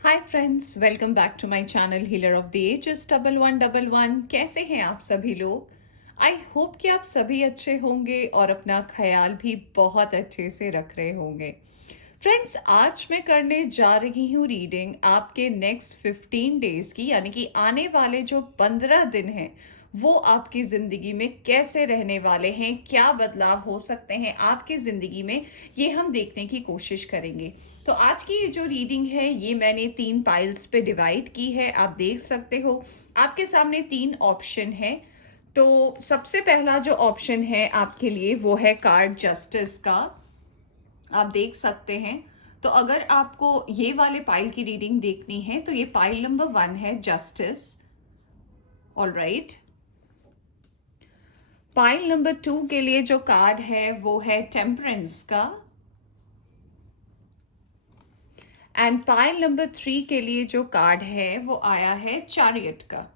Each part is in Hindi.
Hi friends, welcome back to my channel healer of the ages 1111। कैसे हैं आप सभी लोग? आई होप कि आप सभी अच्छे होंगे और अपना ख्याल भी बहुत अच्छे से रख रहे होंगे। फ्रेंड्स, आज मैं करने जा रही हूँ रीडिंग आपके नेक्स्ट 15 डेज की, यानी कि आने वाले जो 15 दिन हैं वो आपकी जिंदगी में कैसे रहने वाले हैं, क्या बदलाव हो सकते हैं आपकी जिंदगी में, ये हम देखने की कोशिश करेंगे। तो आज की ये जो रीडिंग है ये मैंने 3 पाइल्स पे डिवाइड की है। आप देख सकते हो आपके सामने 3 ऑप्शन है। तो सबसे पहला जो ऑप्शन है आपके लिए वो है कार्ड जस्टिस का। आप देख सकते हैं। तो अगर आपको ये वाले पाइल की रीडिंग देखनी है तो ये पाइल नंबर 1 है, justice. All right. Pile number 2 के लिए जो कार्ड है वो है टेम्परेंस का। एंड पाइल नंबर 3 के लिए जो कार्ड है वो आया है चैरियट का।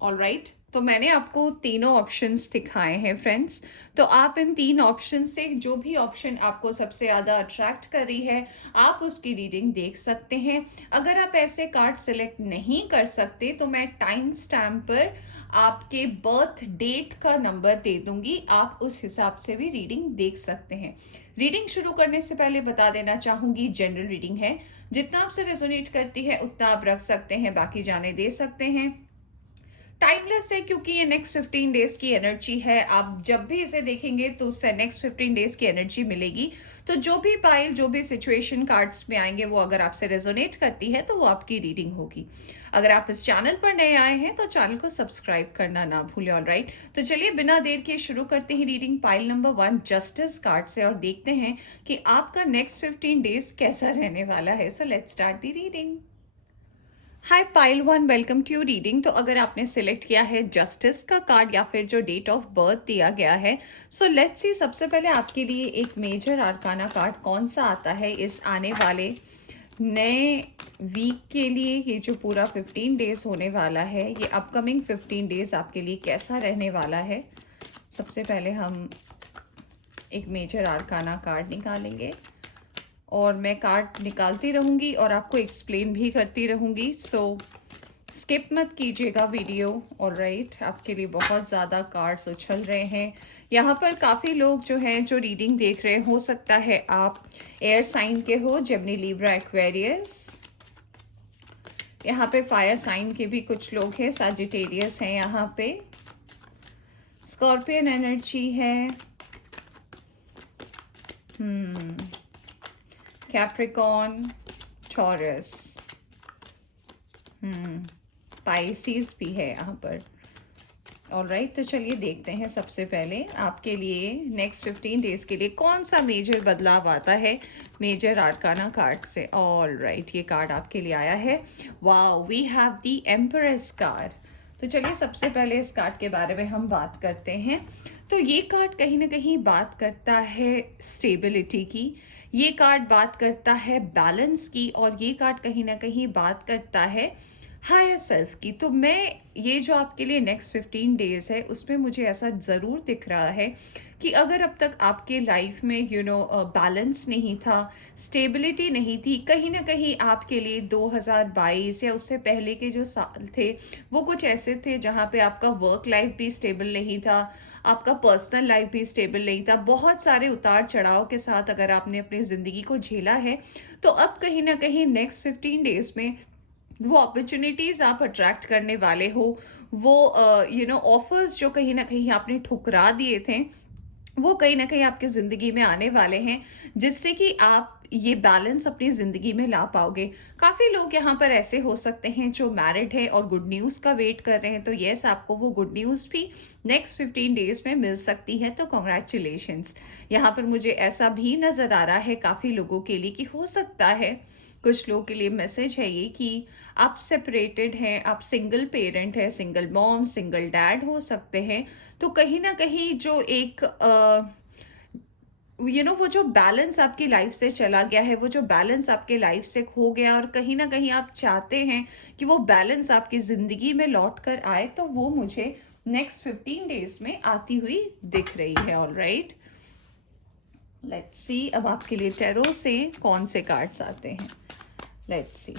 All right. तो मैंने आपको तीनों ऑप्शंस दिखाए हैं फ्रेंड्स। तो आप इन 3 ऑप्शन से जो भी ऑप्शन आपको सबसे ज़्यादा अट्रैक्ट कर रही है आप उसकी रीडिंग देख सकते हैं। अगर आप ऐसे कार्ड सिलेक्ट नहीं कर सकते तो मैं टाइम स्टैम्प पर आपके बर्थ डेट का नंबर दे दूंगी, आप उस हिसाब से भी रीडिंग देख सकते हैं। रीडिंग शुरू करने से पहले बता देना चाहूंगी, जनरल रीडिंग है, जितना आपसे रेजोनेट करती है उतना आप रख सकते हैं, बाकी जाने दे सकते हैं। टाइमलेस है क्योंकि ये नेक्स्ट 15 डेज की एनर्जी है। आप जब भी इसे देखेंगे तो उससे नेक्स्ट 15 डेज की एनर्जी मिलेगी। तो जो भी पाइल, जो भी सिचुएशन कार्ड्स में आएंगे वो अगर आपसे रेजोनेट करती है तो वो आपकी रीडिंग होगी। अगर आप इस चैनल पर नए आए हैं तो चैनल को सब्सक्राइब करना ना भूलें। All right. तो चलिए बिना देर के शुरू करते हैं reading pile number 1 justice card से और देखते हैं कि आपका नेक्स्ट 15 डेज कैसा रहने वाला है। So let's start the reading. Hi pile 1, welcome to your reading. तो अगर आपने सिलेक्ट किया है जस्टिस का कार्ड या फिर जो डेट ऑफ बर्थ दिया गया है, सो लेट्स सी सबसे पहले आपके लिए एक मेजर आर्काना कार्ड कौन सा आता है इस आने वाले नए वीक के लिए। ये जो पूरा 15 डेज होने वाला है, ये अपकमिंग 15 डेज आपके लिए कैसा रहने वाला है। सबसे पहले हम एक मेजर आर्काना कार्ड निकालेंगे और मैं कार्ड निकालती रहूँगी और आपको एक्सप्लेन भी करती रहूँगी। सो स्किप मत कीजिएगा वीडियो। और राइट, आपके लिए बहुत ज़्यादा कार्ड्स उछल रहे हैं। यहाँ पर काफ़ी लोग जो हैं जो रीडिंग देख रहे हैं, हो सकता है आप एयर साइन के हो, जेमिनी, लिब्रा, एक्वेरियस। यहाँ पे फायर साइन के भी कुछ लोग हैं, सजिटेरियस हैं, यहाँ पे स्कॉर्पियन एनर्जी है, कैप्रिकॉन, टॉरस, पाइसिस भी है यहाँ पर। ऑलराइट, तो चलिए देखते हैं सबसे पहले आपके लिए नेक्स्ट 15 डेज के लिए कौन सा मेजर बदलाव आता है मेजर आर्काना कार्ड से। ऑलराइट, ये कार्ड आपके लिए आया है। Wow, we have the empress card. तो चलिए सबसे पहले इस कार्ड के बारे में हम बात करते हैं। तो ये कार्ड कहीं ना कहीं बात करता है स्टेबिलिटी की, ये कार्ड बात करता है बैलेंस की, और ये कार्ड कहीं ना कहीं बात करता है हायर सेल्फ की। तो मैं ये जो आपके लिए नेक्स्ट 15 डेज है उसमें मुझे ऐसा ज़रूर दिख रहा है कि अगर अब तक आपके लाइफ में बैलेंस नहीं था, स्टेबिलिटी नहीं थी, कहीं ना कहीं आपके लिए 2022 या उससे पहले के जो साल थे वो कुछ ऐसे थे जहाँ पे आपका वर्क लाइफ भी स्टेबल नहीं था, आपका पर्सनल लाइफ भी स्टेबल नहीं था, बहुत सारे उतार चढ़ाव के साथ अगर आपने अपनी ज़िंदगी को झेला है, तो अब कहीं ना कहीं नेक्स्ट 15 डेज में वो अपॉर्चुनिटीज़ आप अट्रैक्ट करने वाले हो। वो ऑफर्स जो कहीं ना कहीं आपने ठुकरा दिए थे वो कहीं ना कहीं आपकी ज़िंदगी में आने वाले हैं, जिससे कि आप ये बैलेंस अपनी ज़िंदगी में ला पाओगे। काफ़ी लोग यहाँ पर ऐसे हो सकते हैं जो मैरिड है और गुड न्यूज़ का वेट कर रहे हैं, तो येस, आपको वो गुड न्यूज़ भी नेक्स्ट 15 डेज में मिल सकती है। तो कॉन्ग्रेचुलेशंस। यहाँ पर मुझे ऐसा भी नज़र आ रहा है काफ़ी लोगों के लिए कि हो सकता है, कुछ लोगों के लिए मैसेज है ये कि आप सेपरेटेड हैं, आप सिंगल पेरेंट है, सिंगल मॉम, सिंगल डैड हो सकते हैं। तो कहीं ना कहीं जो एक वो जो बैलेंस आपकी लाइफ से चला गया है, वो जो बैलेंस आपके लाइफ से खो गया, और कहीं ना कहीं आप चाहते हैं कि वो बैलेंस आपकी ज़िंदगी में लौट कर आए, तो वो मुझे नेक्स्ट 15 डेज में आती हुई दिख रही है। ऑल राइट, लेट्स सी अब आपके लिए टैरो से कौन से कार्ड्स आते हैं। Let's see.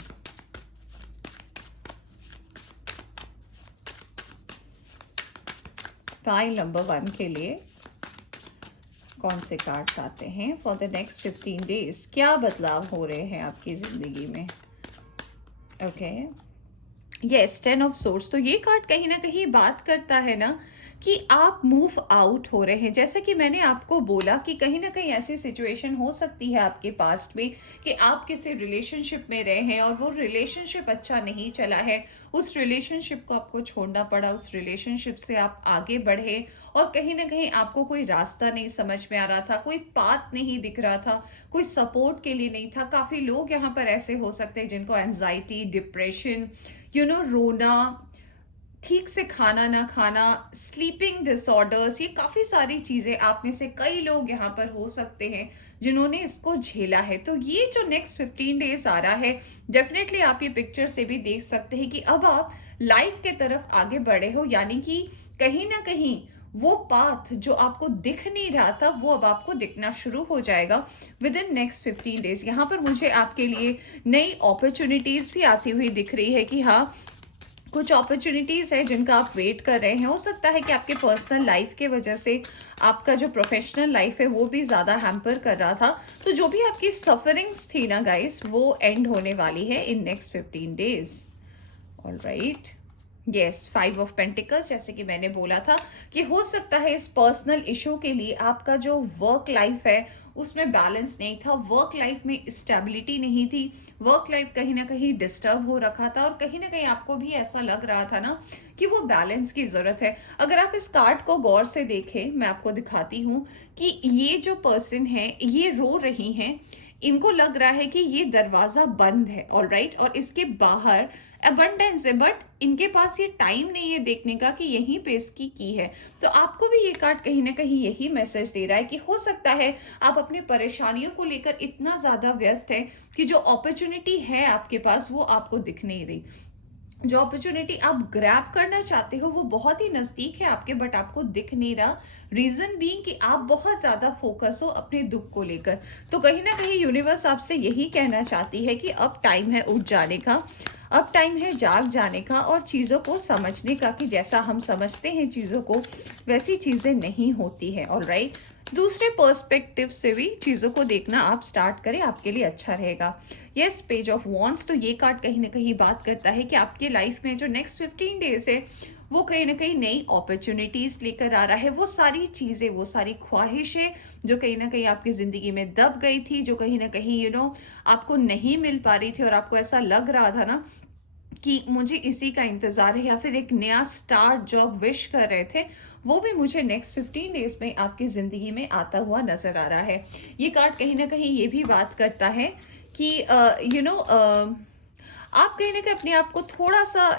पाइल नंबर 1 के लिए कौन से कार्ड्स आते हैं फॉर द नेक्स्ट 15 डेज? क्या बदलाव हो रहे हैं आपकी जिंदगी में? Okay, yes, 10 of swords. तो ये कार्ड कहीं ना कहीं बात करता है ना कि आप मूव आउट हो रहे हैं। जैसे कि मैंने आपको बोला कि कहीं ना कहीं ऐसी सिचुएशन हो सकती है आपके पास्ट में कि आप किसी रिलेशनशिप में रहे हैं और वो रिलेशनशिप अच्छा नहीं चला है, उस रिलेशनशिप को आपको छोड़ना पड़ा, उस रिलेशनशिप से आप आगे बढ़े और कहीं ना कहीं आपको कोई रास्ता नहीं समझ में आ रहा था, कोई पाथ नहीं दिख रहा था, कोई सपोर्ट के लिए नहीं था। काफ़ी लोग यहाँ पर ऐसे हो सकते हैं जिनको एंजाइटी, डिप्रेशन, रोना, ठीक से खाना ना खाना, स्लीपिंग डिसऑर्डर्स, ये काफ़ी सारी चीज़ें आप में से कई लोग यहाँ पर हो सकते हैं जिन्होंने इसको झेला है। तो ये जो नेक्स्ट 15 डेज आ रहा है, डेफिनेटली आप ये पिक्चर से भी देख सकते हैं कि अब आप लाइट के तरफ आगे बढ़े हो, यानी कि कहीं ना कहीं वो पाथ जो आपको दिख नहीं रहा था वो अब आपको दिखना शुरू हो जाएगा विद इन नेक्स्ट 15 डेज। यहाँ पर मुझे आपके लिए नई अपॉर्चुनिटीज भी आती हुई दिख रही है कि हाँ, कुछ अपॉर्चुनिटीज़ है जिनका आप वेट कर रहे हैं। हो सकता है कि आपके पर्सनल लाइफ के वजह से आपका जो प्रोफेशनल लाइफ है वो भी ज़्यादा हैम्पर कर रहा था। तो जो भी आपकी सफरिंग्स थी ना गाइस, वो एंड होने वाली है in next 15 days. Alright, yes, 5 of pentacles. जैसे कि मैंने बोला था कि हो सकता है इस पर्सनल इशू के लिए आपका जो वर्क लाइफ है उसमें बैलेंस नहीं था, वर्क लाइफ में स्टेबिलिटी नहीं थी, वर्क लाइफ कहीं ना कहीं डिस्टर्ब हो रखा था और कहीं ना कहीं आपको भी ऐसा लग रहा था ना कि वो बैलेंस की जरूरत है। अगर आप इस कार्ड को गौर से देखें, मैं आपको दिखाती हूँ कि ये जो पर्सन है ये रो रही हैं, इनको लग रहा है कि ये दरवाजा बंद है, ऑलराइट, और इसके बाहर अबंडेंस है, बट इनके पास ये टाइम नहीं है देखने का कि यहीं पे इसकी की है। तो आपको भी ये कार्ड कहीं ना कहीं यही मैसेज दे रहा है कि हो सकता है आप अपनी परेशानियों को लेकर इतना ज्यादा व्यस्त है कि जो अपॉर्चुनिटी है आपके पास वो आपको दिख नहीं रही। जो अपॉर्चुनिटी आप ग्रैब करना चाहते हो वो बहुत ही नजदीक है आपके, बट आपको दिख नहीं रहा। रीजन बीइंग कि आप बहुत ज्यादा फोकस हो अपने दुख को लेकर। तो कहीं ना कहीं यूनिवर्स आपसे यही कहना चाहती है कि अब टाइम है उठ जाने का, अब टाइम है जाग जाने का और चीज़ों को समझने का कि जैसा हम समझते हैं चीज़ों को वैसी चीज़ें नहीं होती है। ऑलराइट, दूसरे पर्सपेक्टिव से भी चीज़ों को देखना आप स्टार्ट करें, आपके लिए अच्छा रहेगा। Yes, page of wands. तो ये कार्ड कहीं ना कहीं बात करता है कि आपके लाइफ में जो नेक्स्ट 15 डेज है वो कहीं ना कहीं नई अपॉर्चुनिटीज लेकर आ रहा है। वो सारी चीज़ें, वो सारी ख्वाहिशें जो कहीं ना कहीं आपकी ज़िंदगी में दब गई थी, जो कहीं ना कहीं आपको नहीं मिल पा रही थी और आपको ऐसा लग रहा था ना कि मुझे इसी का इंतज़ार है, या फिर एक नया स्टार्ट जॉब विश कर रहे थे, वो भी मुझे नेक्स्ट 15 डेज में आपकी ज़िंदगी में आता हुआ नज़र आ रहा है। ये कार्ड कहीं ना कहीं ये भी बात करता है कि आप कहीं ना कहीं अपने आप को थोड़ा सा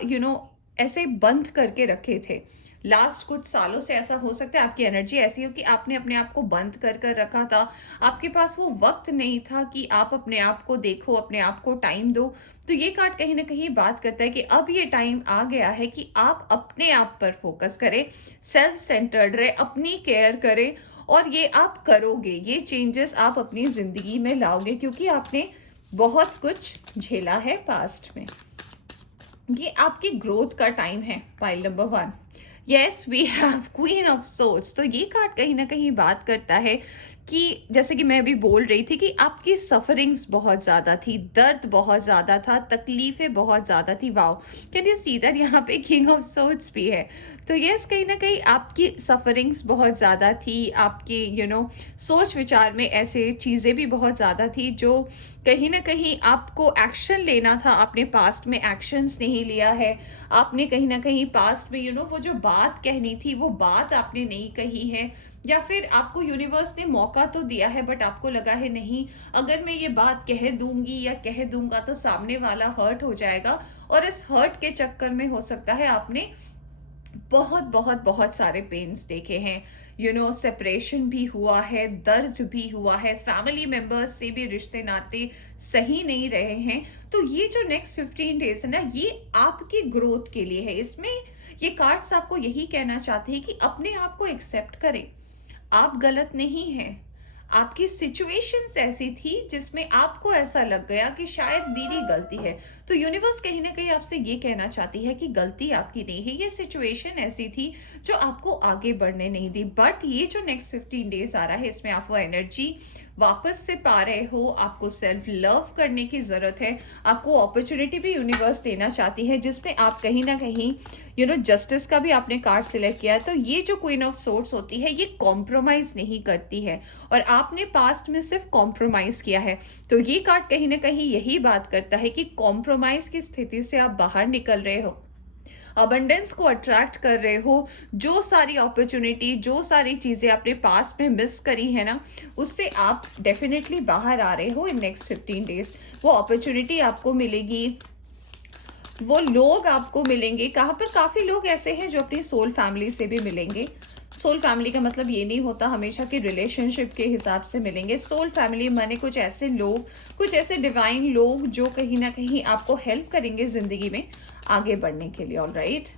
ऐसे बंद करके रखे थे। लास्ट कुछ सालों से ऐसा हो सकता है आपकी एनर्जी ऐसी हो कि आपने अपने आप को बंद कर कर रखा था, आपके पास वो वक्त नहीं था कि आप अपने आप को देखो, अपने आप को टाइम दो। तो ये कार्ड कहीं ना कहीं बात करता है कि अब ये टाइम आ गया है कि आप अपने आप पर फोकस करें, सेल्फ सेंटर्ड रहे, अपनी केयर करें, और ये आप करोगे, ये चेंजेस आप अपनी जिंदगी में लाओगे क्योंकि आपने बहुत कुछ झेला है पास्ट में। ये आपकी ग्रोथ का टाइम है। Pile number 1, yes, we have queen of swords. तो ये कार्ड कहीं ना कहीं बात करता है कि जैसे कि मैं अभी बोल रही थी कि आपकी सफरिंग्स बहुत ज़्यादा थी, दर्द बहुत ज़्यादा था, तकलीफ़ें बहुत ज़्यादा थी। Wow, can you see that यहाँ पे किंग ऑफ सोर्ड्स भी है। तो यस, कहीं ना कहीं आपकी सफरिंग्स बहुत ज़्यादा थी, आपके सोच विचार में ऐसे चीज़ें भी बहुत ज़्यादा थी जो कहीं ना कहीं आपको एक्शन लेना था, आपने पास्ट में एक्शंस नहीं लिया है। आपने कहीं ना कहीं पास्ट में वो जो बात कहनी थी वो बात आपने नहीं कही है, या फिर आपको यूनिवर्स ने मौका तो दिया है बट आपको लगा है नहीं, अगर मैं ये बात कह दूंगी या कह दूंगा तो सामने वाला हर्ट हो जाएगा, और इस हर्ट के चक्कर में हो सकता है आपने बहुत बहुत बहुत सारे पेन्स देखे हैं। सेपरेशन भी हुआ है, दर्द भी हुआ है, फैमिली मेंबर्स से भी रिश्ते नाते सही नहीं रहे हैं। तो ये जो नेक्स्ट 15 डेज है ना, ये आपकी ग्रोथ के लिए है। इसमें ये कार्ड्स आपको यही कहना चाहते हैं कि अपने आप को एक्सेप्ट करें, आप गलत नहीं हैं, आपकी सिचुएशंस ऐसी थी जिसमें आपको ऐसा लग गया कि शायद मेरी गलती है। तो यूनिवर्स कहीं ना कहीं आपसे ये कहना चाहती है कि गलती आपकी नहीं है, ये सिचुएशन ऐसी थी जो आपको आगे बढ़ने नहीं दी। बट ये जो नेक्स्ट 15 डेज आ रहा है, इसमें आप वो एनर्जी वापस से पा रहे हो। आपको सेल्फ लव करने की ज़रूरत है। आपको अपॉर्चुनिटी भी यूनिवर्स देना चाहती है, जिसमें आप कहीं ना कहीं जस्टिस का भी आपने कार्ड सिलेक्ट किया है। तो ये जो क्वीन ऑफ सोर्ड्स होती है, ये कॉम्प्रोमाइज़ नहीं करती है, और आपने पास्ट में सिर्फ कॉम्प्रोमाइज़ किया है। तो ये कार्ड कहीं ना कहीं यही बात करता है कि कॉम्प्रोमाइज़ की स्थिति से आप बाहर निकल रहे हो, अबंडेंस को अट्रैक्ट कर रहे हो। जो सारी अपॉर्चुनिटी, जो सारी चीज़ें आपने पास में मिस करी है ना, उससे आप डेफिनेटली बाहर आ रहे हो इन नेक्स्ट 15 डेज। वो अपॉर्चुनिटी आपको मिलेगी, वो लोग आपको मिलेंगे। कहाँ पर काफ़ी लोग ऐसे हैं जो अपनी सोल फैमिली से भी मिलेंगे। सोल फैमिली का मतलब ये नहीं होता हमेशा कि रिलेशनशिप के हिसाब से मिलेंगे। सोल फैमिली माने कुछ ऐसे लोग, कुछ ऐसे डिवाइन लोग जो कहीं ना कहीं आपको हेल्प करेंगे ज़िंदगी में आगे बढ़ने के लिए। All right,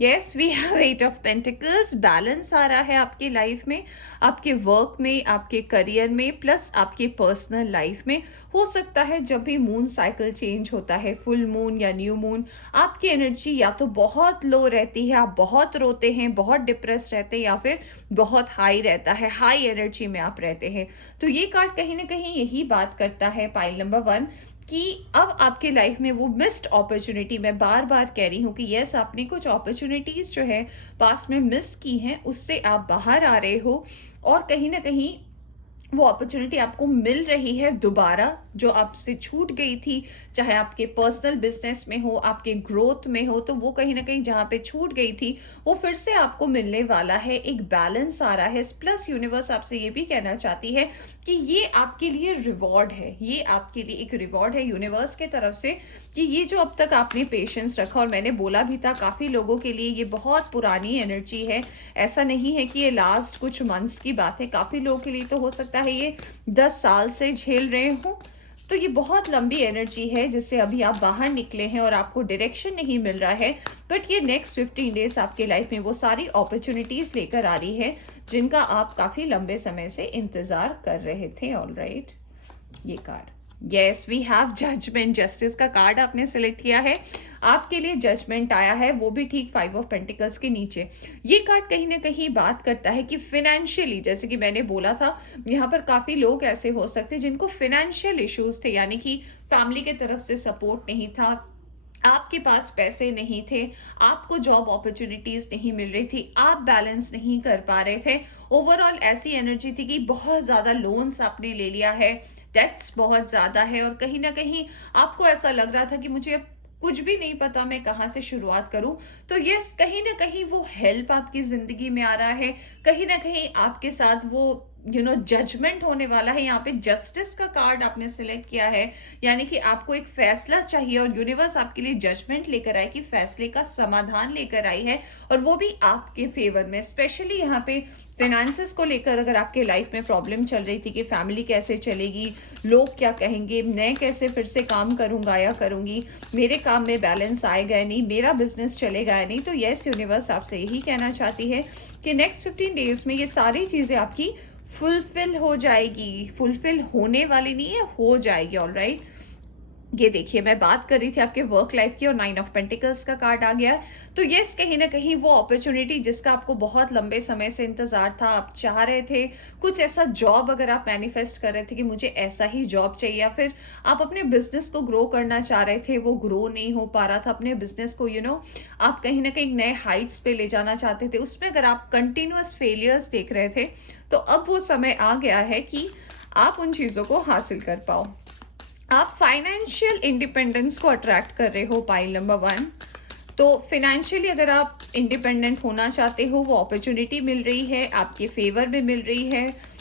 yes, we have 8 of pentacles. Balance आ रहा है आपकी लाइफ में, आपके वर्क में, आपके करियर में, प्लस आपके पर्सनल लाइफ में। हो सकता है जब भी मून साइकिल चेंज होता है, फुल मून या न्यू मून, आपकी एनर्जी या तो बहुत लो रहती है, आप बहुत रोते हैं, बहुत डिप्रेस रहते हैं, या फिर बहुत हाई रहता है, हाई एनर्जी में आप रहते हैं। तो ये कार्ड कहीं ना कहीं यही बात करता है, पाइल नंबर 1, कि अब आपके लाइफ में वो मिस्ड अपॉर्चुनिटी, मैं बार बार कह रही हूँ कि यस, आपने कुछ अपॉर्चुनिटीज़ जो है पास्ट में मिस की हैं, उससे आप बाहर आ रहे हो, और कहीं ना कहीं वो अपॉर्चुनिटी आपको मिल रही है दोबारा, जो आपसे छूट गई थी। चाहे आपके पर्सनल बिजनेस में हो, आपके ग्रोथ में हो, तो वो कहीं ना कहीं जहाँ पे छूट गई थी वो फिर से आपको मिलने वाला है। एक बैलेंस आ रहा है। प्लस यूनिवर्स आपसे ये भी कहना चाहती है कि ये आपके लिए रिवॉर्ड है, ये आपके लिए एक रिवॉर्ड है यूनिवर्स के तरफ से, कि ये जो अब तक आपने पेशेंस रखा, और मैंने बोला भी था काफ़ी लोगों के लिए ये बहुत पुरानी एनर्जी है। ऐसा नहीं है कि ये लास्ट कुछ मंथ्स की बात है, काफ़ी लोगों के लिए तो हो सकता है ये 10 साल से झेल रहे हो। तो ये बहुत लंबी एनर्जी है जिससे अभी आप बाहर निकले हैं और आपको डायरेक्शन नहीं मिल रहा है। बट ये नेक्स्ट 15 डेज आपके लाइफ में वो सारी अपॉर्चुनिटीज़ लेकर आ रही है जिनका आप काफ़ी लंबे समय से इंतज़ार कर रहे थे। ऑल राइट, ये card, yes, we have judgement. Justice का कार्ड आपने सेलेक्ट किया है, आपके लिए जजमेंट आया है, वो भी ठीक 5 ऑफ पेंटिकल्स के नीचे। ये कार्ड कहीं ना कहीं बात करता है कि फिनेंशियली, जैसे कि मैंने बोला था, यहाँ पर काफ़ी लोग ऐसे हो सकते हैं जिनको फिनेंशियल इश्यूज थे, यानी कि फैमिली की तरफ से सपोर्ट नहीं था, आपके पास पैसे नहीं थे, आपको जॉब अपॉर्चुनिटीज़ नहीं मिल रही थी, आप बैलेंस नहीं कर पा रहे थे। ओवरऑल ऐसी एनर्जी थी कि बहुत ज़्यादा लोन्स आपने ले लिया है, डेट्स बहुत ज़्यादा है, और कहीं ना कहीं आपको ऐसा लग रहा था कि मुझे अब कुछ भी नहीं पता मैं कहाँ से शुरुआत करूं। तो यस, कहीं ना कहीं वो हेल्प आपकी ज़िंदगी में आ रहा है, कहीं ना कहीं आपके साथ वो जजमेंट होने वाला है। यहाँ पे जस्टिस का कार्ड आपने सिलेक्ट किया है, यानी कि आपको एक फैसला चाहिए और यूनिवर्स आपके लिए जजमेंट लेकर आई, कि फैसले का समाधान लेकर आई है, और वो भी आपके फेवर में। स्पेशली यहाँ पे फिनेंसेस को लेकर अगर आपके लाइफ में प्रॉब्लम चल रही थी कि फैमिली कैसे चलेगी, लोग क्या कहेंगे, मैं कैसे फिर से काम करूंगा या करूंगी, मेरे काम में बैलेंस आएगा या नहीं, मेरा बिजनेस चलेगा या नहीं, तो यस, यूनिवर्स आपसे यही कहना चाहती है कि नेक्स्ट 15 डेज में ये सारी चीज़ें आपकी फुलफिल हो जाएगी। फुलफिल होने वाली नहीं है, हो जाएगी। ऑल राइट, ये देखिए, मैं बात कर रही थी आपके वर्क लाइफ की और 9 ऑफ पेंटिकल्स का कार्ड आ गया है। तो यस, कहीं ना कहीं वो अपॉर्चुनिटी जिसका आपको बहुत लंबे समय से इंतजार था, आप चाह रहे थे कुछ ऐसा जॉब, अगर आप मैनिफेस्ट कर रहे थे कि मुझे ऐसा ही जॉब चाहिए, या फिर आप अपने बिजनेस को ग्रो करना चाह रहे थे, वो ग्रो नहीं हो पा रहा था अपने बिजनेस को, आप कहीं ना कहीं नए हाइट्स पे ले जाना चाहते थे, उसमें अगर आप कंटिन्यूअस फेलियर्स देख रहे थे, तो अब वो समय आ गया है कि आप उन चीज़ों को हासिल कर पाओ। आप फाइनेंशियल इंडिपेंडेंस को अट्रैक्ट कर रहे हो, पाइल नंबर 1। तो फिनेंशियली अगर आप इंडिपेंडेंट होना चाहते हो, वो अपॉर्चुनिटी मिल रही है, आपके फेवर में मिल रही है,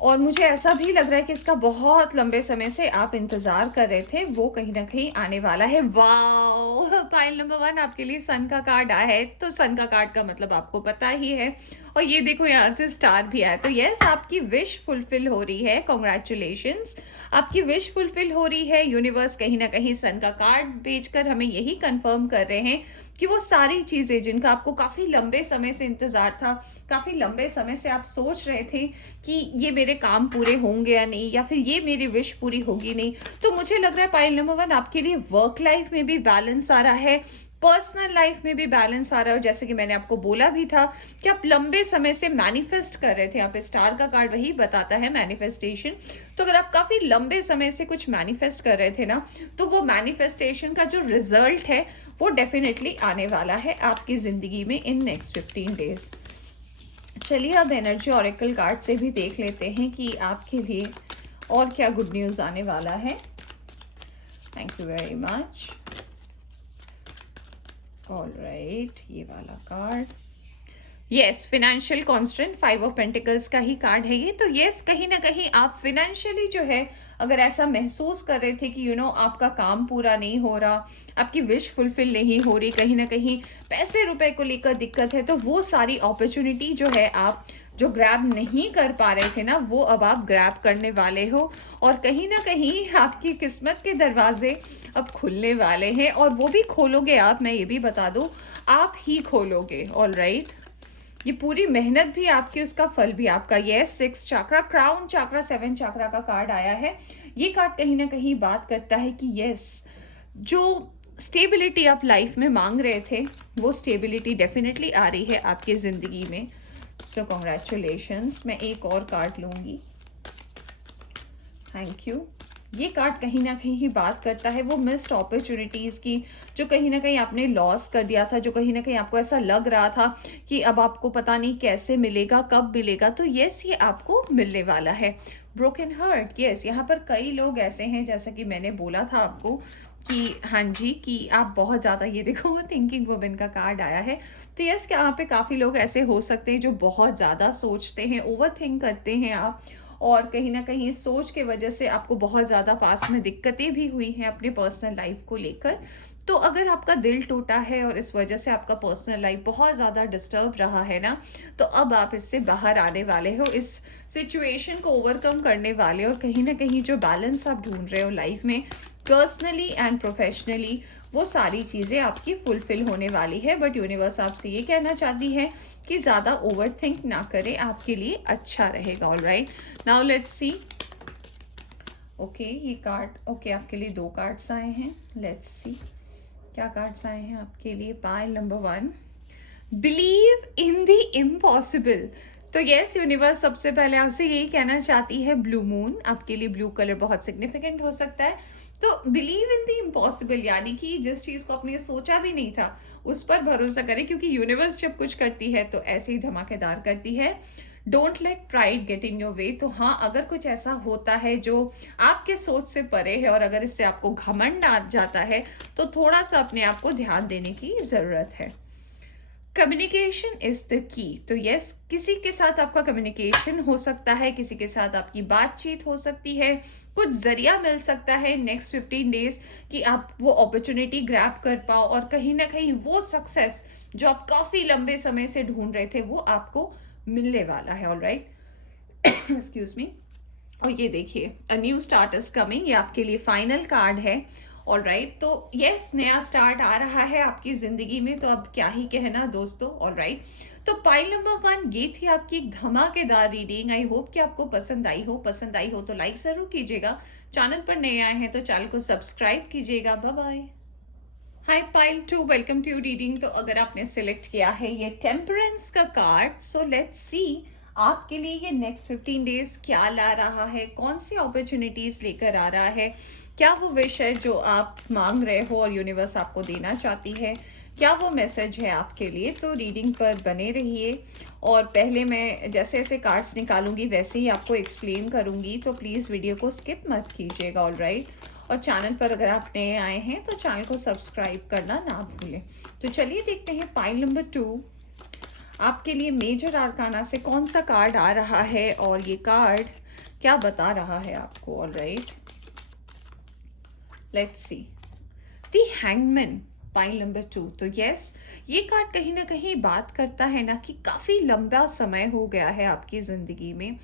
और मुझे ऐसा भी लग रहा है कि इसका बहुत लंबे समय से आप इंतजार कर रहे थे, वो कहीं ना कहीं आने वाला है। वाओ, पाइल नंबर 1 आपके लिए सन का कार्ड आया है। तो सन का कार्ड का मतलब आपको पता ही है, और ये देखो यहाँ से स्टार भी आया। तो यस, आपकी विश फुलफिल हो रही है, कॉन्ग्रेचुलेशंस, आपकी विश फुलफिल हो रही है। यूनिवर्स कहीं ना कहीं सन का कार्ड भेजकर हमें यही कंफर्म कर रहे हैं कि वो सारी चीजें जिनका आपको काफी लंबे समय से इंतजार था, काफी लंबे समय से आप सोच रहे थे कि ये मेरे काम पूरे होंगे या नहीं, या फिर ये मेरी विश पूरी होगी नहीं, तो मुझे लग रहा है पाइल नंबर 1 आपके लिए वर्क लाइफ में भी बैलेंस आ रहा है, पर्सनल लाइफ में भी बैलेंस आ रहा है। और जैसे कि मैंने आपको बोला भी था कि आप लंबे समय से मैनिफेस्ट कर रहे थे, यहाँ पे स्टार का कार्ड वही बताता है, मैनिफेस्टेशन। तो अगर आप काफी लंबे समय से कुछ मैनिफेस्ट कर रहे थे ना, तो वो मैनिफेस्टेशन का जो रिजल्ट है वो डेफिनेटली आने वाला है आपकी जिंदगी में इन नेक्स्ट 15 डेज। चलिए अब एनर्जी ऑरेकल कार्ड से भी देख लेते हैं कि आपके लिए और क्या गुड न्यूज आने वाला है। Thank you very much. Alright, ये वाला card, yes, financial constant, 5 of pentacles का ही कार्ड है ये। तो यस, कहीं ना कहीं आप फिनेंशियली जो है अगर ऐसा महसूस कर रहे थे कि आपका काम पूरा नहीं हो रहा, आपकी विश फुलफिल नहीं हो रही, कहीं ना कहीं पैसे रुपए को लेकर दिक्कत है, तो वो सारी अपॉर्चुनिटी जो है आप जो ग्रैब नहीं कर पा रहे थे ना, वो अब आप ग्रैब करने वाले हो। और कहीं ना कहीं आपकी किस्मत के दरवाजे अब खुलने वाले हैं, और वो भी खोलोगे आप, मैं ये भी बता दूं, आप ही खोलोगे। ऑलराइट, ये पूरी मेहनत भी आपकी, उसका फल भी आपका। यस, 6 चक्रा, क्राउन चक्रा, 7 चक्रा का कार्ड आया है। ये कार्ड कहीं ना कहीं बात करता है कि यस, जो स्टेबिलिटी आप लाइफ में मांग रहे थे वो स्टेबिलिटी डेफिनेटली आ रही है आपकी जिंदगी में। सो कॉन्ग्रेचुलेशंस। मैं एक और कार्ड लूंगी। Thank you. ये कार्ड कहीं ना कहीं बात करता है वो मिस्ड अपॉर्चुनिटीज की, जो कहीं ना कहीं आपने लॉस कर दिया था, जो कहीं ना कहीं आपको ऐसा लग रहा था कि अब आपको पता नहीं कैसे मिलेगा, कब मिलेगा। तो यस, ये आपको मिलने वाला है। ब्रोकन हार्ट, यस, यहाँ पर कई लोग ऐसे हैं, जैसा कि मैंने बोला था आपको कि हाँ जी, कि आप बहुत ज़्यादा, ये देखो थिंकिंग वुमेन का कार्ड आया है। तो यस, यहाँ पे काफ़ी लोग ऐसे हो सकते हैं जो बहुत ज़्यादा सोचते हैं, ओवर थिंक करते हैं आप, और कहीं ना कहीं इस सोच के वजह से आपको बहुत ज़्यादा पास में दिक्कतें भी हुई हैं अपने पर्सनल लाइफ को लेकर। तो अगर आपका दिल टूटा है और इस वजह से आपका पर्सनल लाइफ बहुत ज़्यादा डिस्टर्ब रहा है ना, तो अब आप इससे बाहर आने वाले हो, इस सिचुएशन को ओवरकम करने वाले हो, और कहीं ना कहीं जो बैलेंस आप ढूंढ रहे हो लाइफ में, पर्सनली एंड प्रोफेशनली, वो सारी चीज़ें आपकी फुलफिल होने वाली है। बट यूनिवर्स आपसे ये कहना चाहती है कि ज़्यादा ओवर थिंक ना करें, आपके लिए अच्छा रहेगा। Alright, now let's see. Okay, ये कार्ड, ओके, आपके लिए 2 कार्ड्स आए हैं। लेट्स सी क्या कार्ड्स आए हैं आपके लिए। Pile number 1, believe in the impossible. तो यस, यूनिवर्स सबसे पहले आपसे यही कहना चाहती है, ब्लू मून, आपके लिए ब्लू कलर बहुत सिग्निफिकेंट हो सकता है। तो बिलीव इन द इम्पॉसिबल, यानी कि जिस चीज को आपने सोचा भी नहीं था उस पर भरोसा करें, क्योंकि यूनिवर्स जब कुछ करती है तो ऐसे ही धमाकेदार करती है। Don't let pride get in your way. तो हाँ, अगर कुछ ऐसा होता है जो आपके सोच से परे है, और अगर इससे आपको घमंड आ जाता है, तो थोड़ा सा अपने आप को ध्यान देने की जरूरत है। Communication is the key. तो यस, किसी के साथ आपका कम्युनिकेशन हो सकता है, किसी के साथ आपकी बातचीत हो सकती है, कुछ जरिया मिल सकता है नेक्स्ट 15 डेज कि आप वो अपॉर्चुनिटी ग्रैब कर पाओ, और कहीं ना कहीं वो सक्सेस जो आप काफी लंबे समय से ढूंढ रहे थे वो आपको मिलने वाला है। Alright, excuse me. और ये देखिए, a new start is coming, ये आपके लिए फाइनल कार्ड है। ऑलराइट, तो यस, नया स्टार्ट आ रहा है आपकी जिंदगी में, तो अब क्या ही कहना दोस्तों। ऑलराइट, तो पाइल नंबर 1, ये थी आपकी एक धमाकेदार रीडिंग। आई होप कि आपको पसंद आई हो। पसंद आई हो तो लाइक जरूर कीजिएगा, चैनल पर नए आए हैं तो चैनल को सब्सक्राइब कीजिएगा। Bye bye. Hi pile 2, welcome to your reading. तो अगर आपने सिलेक्ट किया है ये टेम्परेंस का कार्ड, सो लेट्स सी आपके लिए ये नेक्स्ट 15 डेज क्या ला रहा है, कौन सी अपॉर्चुनिटीज लेकर आ रहा है, क्या वो विश है जो आप मांग रहे हो और यूनिवर्स आपको देना चाहती है, क्या वो मैसेज है आपके लिए। तो रीडिंग पर बने रहिए, और पहले मैं जैसे जैसे कार्ड्स निकालूंगी वैसे ही आपको एक्सप्लेन करूंगी, तो प्लीज़ वीडियो को स्किप मत कीजिएगा। ऑलराइट, और चैनल पर अगर आप नए आए हैं तो चैनल को सब्सक्राइब करना ना भूलें। तो चलिए देखते हैं पाइल नंबर 2 आपके लिए मेजर आर्काना से कौन सा कार्ड आ रहा है, और ये कार्ड क्या बता रहा है आपको। Alright, let's see. The hangman, pile number 2। तो यस, ये कार्ड कहीं ना कहीं बात करता है ना कि काफी लंबा समय हो गया है आपकी जिंदगी में।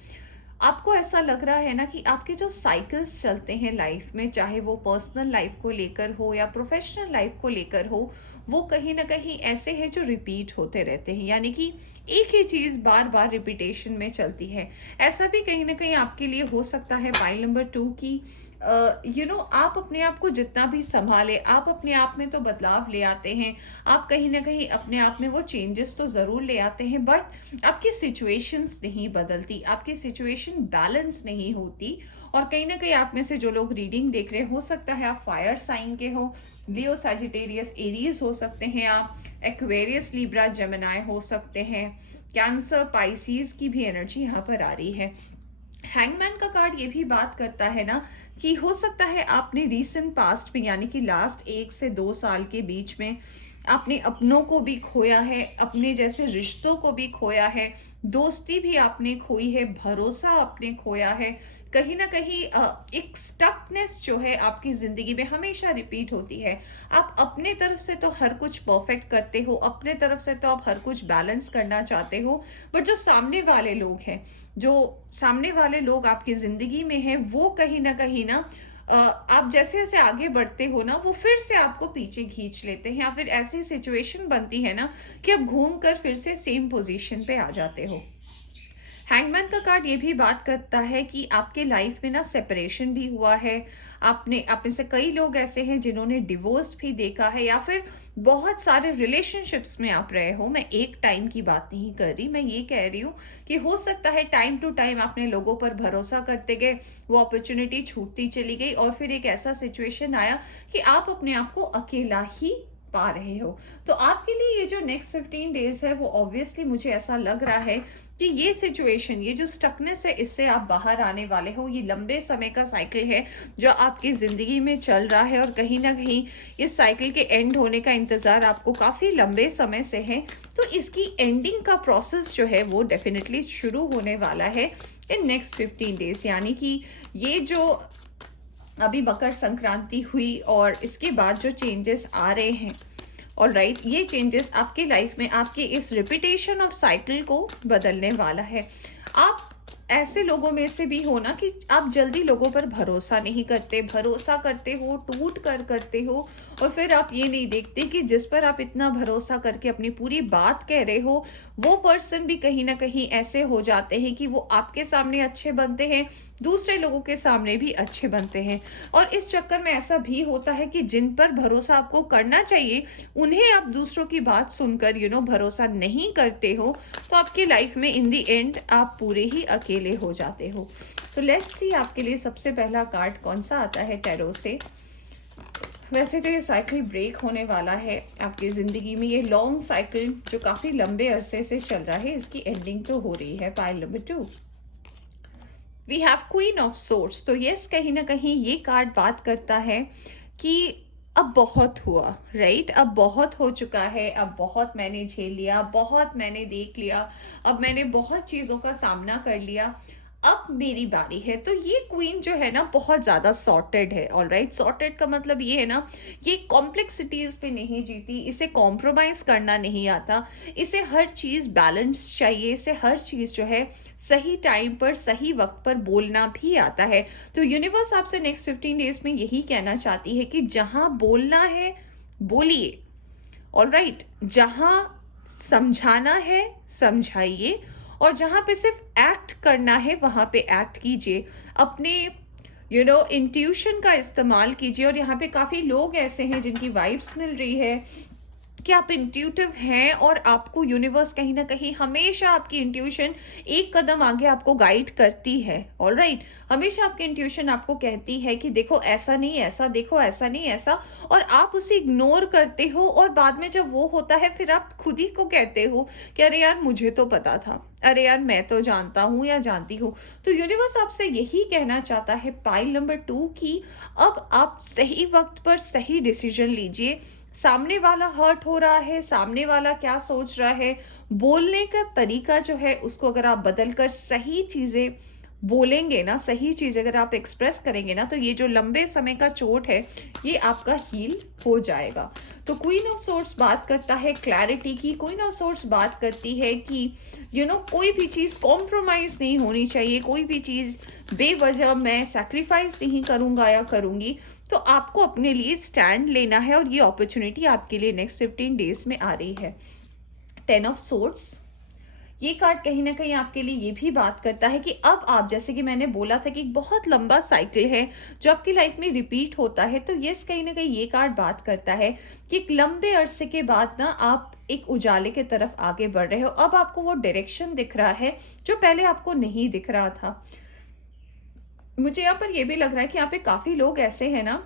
आपको ऐसा लग रहा है ना कि आपके जो साइकिल्स चलते हैं लाइफ में, चाहे वो पर्सनल लाइफ को लेकर हो या प्रोफेशनल लाइफ को लेकर हो, वो कहीं ना कहीं ऐसे हैं जो रिपीट होते रहते हैं, यानी कि एक ही चीज बार बार रिपीटेशन में चलती है। ऐसा भी कहीं ना कहीं आपके लिए हो सकता है पाइल नंबर 2 की आप अपने आप को जितना भी संभाले, आप अपने आप में तो बदलाव ले आते हैं, आप कहीं ना कहीं अपने आप में वो चेंजेस तो ज़रूर ले आते हैं, बट आपकी सिचुएशंस नहीं बदलती, आपकी सिचुएशन बैलेंस नहीं होती। और कहीं ना कहीं आप में से जो लोग रीडिंग देख रहे हो सकता है आप फायर साइन के हो, लियो, सजिटेरियस, एरीज हो सकते हैं, आप एक्वेरियस, लिब्रा, जेमिनाई हो सकते हैं, कैंसर, पाइसीज की भी एनर्जी यहाँ पर आ रही है। हैंगमैन का कार्ड ये भी बात करता है ना कि हो सकता है आपने रीसेंट पास्ट में, यानी कि लास्ट 1 से 2 साल के बीच में आपने अपनों को भी खोया है, अपने जैसे रिश्तों को भी खोया है, दोस्ती भी आपने खोई है, भरोसा आपने खोया है। कहीं ना कहीं एक स्टकनेस जो है आपकी जिंदगी में हमेशा रिपीट होती है। आप अपने तरफ से तो हर कुछ परफेक्ट करते हो, अपने तरफ से तो आप हर कुछ बैलेंस करना चाहते हो, बट जो सामने वाले लोग हैं, जो सामने वाले लोग आपकी जिंदगी में हैं, वो कहीं ना आप जैसे जैसे आगे बढ़ते हो ना, वो फिर से आपको पीछे खींच लेते हैं, या फिर ऐसी सिचुएशन बनती है ना कि आप घूम कर फिर से सेम पोजीशन पे आ जाते हो। हैंगमैन का कार्ड ये भी बात करता है कि आपके लाइफ में ना सेपरेशन भी हुआ है, आप में से कई लोग ऐसे हैं जिन्होंने डिवोर्स भी देखा है, या फिर बहुत सारे रिलेशनशिप्स में आप रहे हो। मैं एक टाइम की बात नहीं कर रही, मैं ये कह रही हूँ कि हो सकता है टाइम टू टाइम आपने लोगों पर भरोसा करते गए, वो अपॉर्चुनिटी छूटती चली गई, और फिर एक ऐसा सिचुएशन आया कि आप अपने आप को अकेला ही पा रहे हो। तो आपके लिए ये जो नेक्स्ट 15 डेज है, वो ऑब्वियसली मुझे ऐसा लग रहा है कि ये सिचुएशन, ये जो स्टकनेस है, इससे आप बाहर आने वाले हो। ये लंबे समय का साइकिल है जो आपकी जिंदगी में चल रहा है, और कहीं ना कहीं इस साइकिल के एंड होने का इंतजार आपको काफी लंबे समय से है। तो इसकी एंडिंग का प्रोसेस जो है वो डेफिनेटली शुरू होने वाला है इन नेक्स्ट 15 डेज। यानी कि ये जो अभी मकर संक्रांति हुई और इसके बाद जो चेंजेस आ रहे हैं, और राइट, ये चेंजेस आपके लाइफ में आपके इस रिपीटेशन ऑफ साइकिल को बदलने वाला है। आप ऐसे लोगों में से भी हो ना कि आप जल्दी लोगों पर भरोसा नहीं करते, भरोसा करते हो टूट कर करते हो, और फिर आप ये नहीं देखते कि जिस पर आप इतना भरोसा करके अपनी पूरी बात कह रहे हो, वो पर्सन भी कहीं ना कहीं ऐसे हो जाते हैं कि वो आपके सामने अच्छे बनते हैं, दूसरे लोगों के सामने भी अच्छे बनते हैं। और इस चक्कर में ऐसा भी होता है कि जिन पर भरोसा आपको करना चाहिए, उन्हें आप दूसरों की बात सुनकर भरोसा नहीं करते हो, तो आपकी लाइफ में इन दी एंड आप पूरे ही अकेले हो जाते हो। तो लेट्स सी आपके लिए सबसे पहला कार्ड कौन सा आता है टैरो से। वैसे तो ये साइकिल ब्रेक होने वाला है आपकी ज़िंदगी में, ये लॉन्ग साइकिल जो काफ़ी लंबे अरसे से चल रहा है, इसकी एंडिंग तो हो रही है। Pile number 2, we have queen of swords. तो यस, कहीं ना कहीं ये कार्ड बात करता है कि अब बहुत हुआ, राइट, अब बहुत हो चुका है, अब बहुत मैंने झेल लिया, बहुत मैंने देख लिया, अब मैंने बहुत चीज़ों का सामना कर लिया, अब मेरी बारी है। तो ये क्वीन जो है ना बहुत ज़्यादा सॉर्टेड है। ऑलराइट, सॉर्टेड का मतलब ये है ना, ये कॉम्प्लेक्सिटीज पे नहीं जीती, इसे कॉम्प्रोमाइज़ करना नहीं आता, इसे हर चीज़ बैलेंस चाहिए, इसे हर चीज़ जो है सही टाइम पर सही वक्त पर बोलना भी आता है। तो यूनिवर्स आपसे नेक्स्ट 15 डेज में यही कहना चाहती है कि जहाँ बोलना है बोलिए, ऑलराइट, जहाँ समझाना है समझाइए, और जहाँ पे सिर्फ एक्ट करना है वहाँ पे एक्ट कीजिए, अपने इंट्यूशन का इस्तेमाल कीजिए। और यहाँ पे काफ़ी लोग ऐसे हैं जिनकी वाइब्स मिल रही है कि आप इंट्यूटिव हैं, और आपको यूनिवर्स कहीं ना कहीं हमेशा आपकी इंट्यूशन एक कदम आगे आपको गाइड करती है। ऑलराइट, हमेशा आपकी इंट्यूशन आपको कहती है कि देखो ऐसा नहीं ऐसा, देखो ऐसा नहीं ऐसा, और आप उसे इग्नोर करते हो, और बाद में जब वो होता है फिर आप खुद ही को कहते हो कि अरे यार मुझे तो पता था, अरे यार मैं तो जानता हूँ या जानती हूँ। तो यूनिवर्स आपसे यही कहना चाहता है पाइल नंबर 2 की अब आप सही वक्त पर सही डिसीजन लीजिए। सामने वाला हर्ट हो रहा है, सामने वाला क्या सोच रहा है, बोलने का तरीका जो है उसको अगर आप बदल कर सही चीज़ें बोलेंगे ना, सही चीज़ अगर आप एक्सप्रेस करेंगे ना, तो ये जो लंबे समय का चोट है ये आपका हील हो जाएगा। तो क्वीन ऑफ सोर्स बात करता है क्लैरिटी की, क्वीन ऑफ सोर्स बात करती है कि कोई भी चीज़ कॉम्प्रोमाइज़ नहीं होनी चाहिए, कोई भी चीज़ बेवजह मैं सैक्रिफाइस नहीं करूँगा या करूँगी। तो आपको अपने लिए स्टैंड लेना है और ये अपॉर्चुनिटी आपके लिए नेक्स्ट 15 डेज में आ रही है। 10 ऑफ सोर्स, ये कार्ड कहीं ना कहीं आपके लिए ये भी बात करता है कि अब आप, जैसे कि मैंने बोला था कि एक बहुत लंबा साइकिल है जो आपकी लाइफ में रिपीट होता है, तो यस कहीं ना कहीं ये कार्ड बात करता है कि एक लंबे अरसे के बाद ना आप एक उजाले के तरफ आगे बढ़ रहे हो। अब आपको वो डायरेक्शन दिख रहा है जो पहले आपको नहीं दिख रहा था। मुझे यहाँ पर ये भी लग रहा है कि यहाँ पे काफ़ी लोग ऐसे हैं ना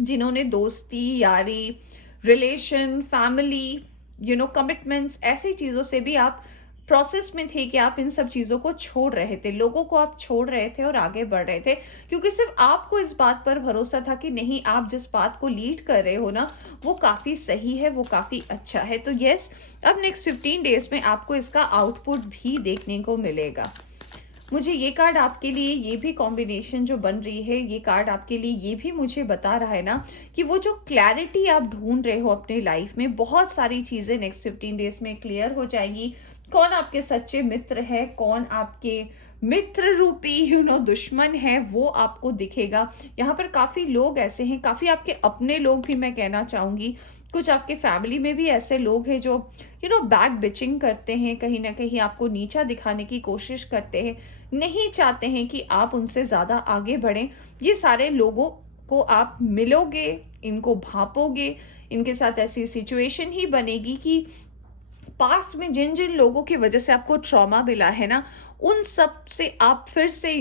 जिन्होंने दोस्ती, यारी, रिलेशन, फैमिली, कमिटमेंट्स, ऐसी चीज़ों से भी आप प्रोसेस में थे कि आप इन सब चीज़ों को छोड़ रहे थे, लोगों को आप छोड़ रहे थे और आगे बढ़ रहे थे, क्योंकि सिर्फ आपको इस बात पर भरोसा था कि नहीं, आप जिस बात को लीड कर रहे हो ना वो काफ़ी सही है, वो काफ़ी अच्छा है। तो यस, अब नेक्स्ट 15 डेज में आपको इसका आउटपुट भी देखने को मिलेगा। मुझे ये कार्ड आपके लिए, ये भी कॉम्बिनेशन जो बन रही है, ये कार्ड आपके लिए ये भी मुझे बता रहा है ना कि वो जो क्लैरिटी आप ढूंढ रहे हो अपने लाइफ में, बहुत सारी चीज़ें नेक्स्ट 15 डेज में क्लियर हो जाएंगी। कौन आपके सच्चे मित्र है, कौन आपके मित्र रूपी दुश्मन है, वो आपको दिखेगा। यहाँ पर काफ़ी लोग ऐसे हैं, काफ़ी आपके अपने लोग भी मैं कहना चाहूँगी, कुछ आपके फैमिली में भी ऐसे लोग हैं जो बैक बिचिंग करते हैं, कहीं ना कहीं आपको नीचा दिखाने की कोशिश करते हैं, नहीं चाहते हैं कि आप उनसे ज़्यादा आगे बढ़ें। ये सारे लोगों को आप मिलोगे, इनको भापोगे, इनके साथ ऐसी सिचुएशन ही बनेगी कि पास्ट में जिन जिन लोगों की वजह से आपको ट्रॉमा मिला है ना, उन सब से आप फिर से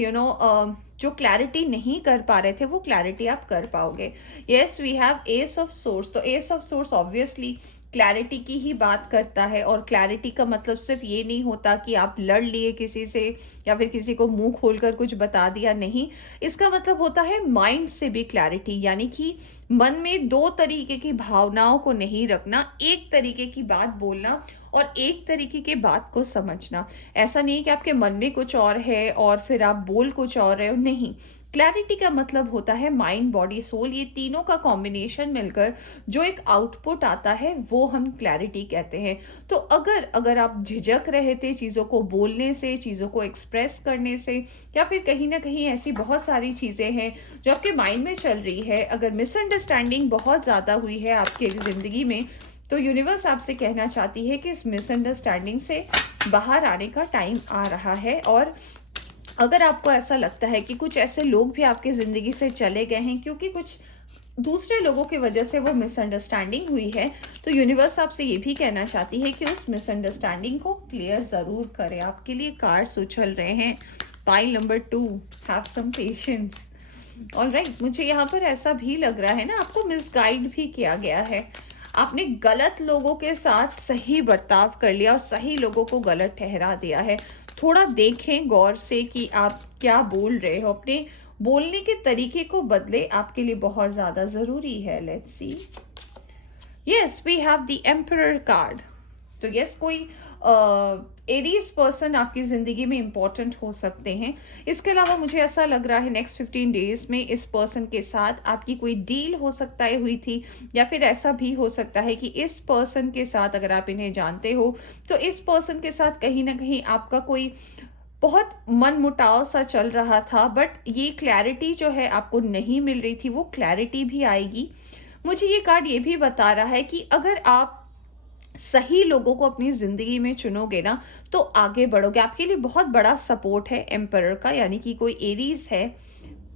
जो क्लैरिटी नहीं कर पा रहे थे वो क्लैरिटी आप कर पाओगे। Yes, we have ace of swords. तो ace of swords obviously clarity की ही बात करता है, और क्लैरिटी का मतलब सिर्फ ये नहीं होता कि आप लड़ लिए किसी से या फिर किसी को मुंह खोलकर कुछ बता दिया, नहीं। इसका मतलब होता है माइंड से भी क्लैरिटी, यानी कि मन में दो तरीके की भावनाओं को नहीं रखना, एक तरीके की बात बोलना और एक तरीके की बात को समझना। ऐसा नहीं कि आपके मन में कुछ और है और फिर आप बोल कुछ और रहे हो, नहीं। क्लैरिटी का मतलब होता है माइंड, बॉडी, सोल, ये तीनों का कॉम्बिनेशन मिलकर जो एक आउटपुट आता है वो हम क्लैरिटी कहते हैं। तो अगर आप झिझक रहे थे चीज़ों को बोलने से, चीज़ों को एक्सप्रेस करने से, या फिर कहीं ना कहीं ऐसी बहुत सारी चीज़ें हैं जो आपके माइंड में चल रही है, अगर मिसअंडरस्टैंडिंग बहुत ज़्यादा हुई है आपकी ज़िंदगी में, तो यूनिवर्स आपसे कहना चाहती है कि इस मिसअंडरस्टैंडिंग से बाहर आने का टाइम आ रहा है। और अगर आपको ऐसा लगता है कि कुछ ऐसे लोग भी आपकी ज़िंदगी से चले गए हैं क्योंकि कुछ दूसरे लोगों की वजह से वो मिसअंडरस्टैंडिंग हुई है, तो यूनिवर्स आपसे ये भी कहना चाहती है कि उस मिसअंडरस्टैंडिंग को क्लियर ज़रूर करें। आपके लिए कार्ड्स उछल रहे हैं। Pile number 2, have some patience. All right, मुझे यहाँ पर ऐसा भी लग रहा है ना, आपको मिसगाइड भी किया गया है। आपने गलत लोगों के साथ सही बर्ताव कर लिया और सही लोगों को गलत ठहरा दिया है। थोड़ा देखें गौर से कि आप क्या बोल रहे हो, अपने बोलने के तरीके को बदले, आपके लिए बहुत ज़्यादा ज़रूरी है। Let's see. Yes, we have the emperor card. तो यस, कोई एरीज पर्सन आपकी ज़िंदगी में इम्पॉर्टेंट हो सकते हैं। इसके अलावा मुझे ऐसा लग रहा है नेक्स्ट 15 डेज में इस पर्सन के साथ आपकी कोई डील हो सकता है हुई थी, या फिर ऐसा भी हो सकता है कि इस पर्सन के साथ, अगर आप इन्हें जानते हो, तो इस पर्सन के साथ कहीं ना कहीं आपका कोई बहुत मन मुटाव सा चल रहा था, बट ये क्लैरिटी जो है आपको नहीं मिल रही थी, वो क्लैरिटी भी आएगी। मुझे ये कार्ड ये भी बता रहा है कि अगर आप सही लोगों को अपनी ज़िंदगी में चुनोगे ना तो आगे बढ़ोगे। आपके लिए बहुत बड़ा सपोर्ट है एम्परर का, यानी कि कोई एरीज है,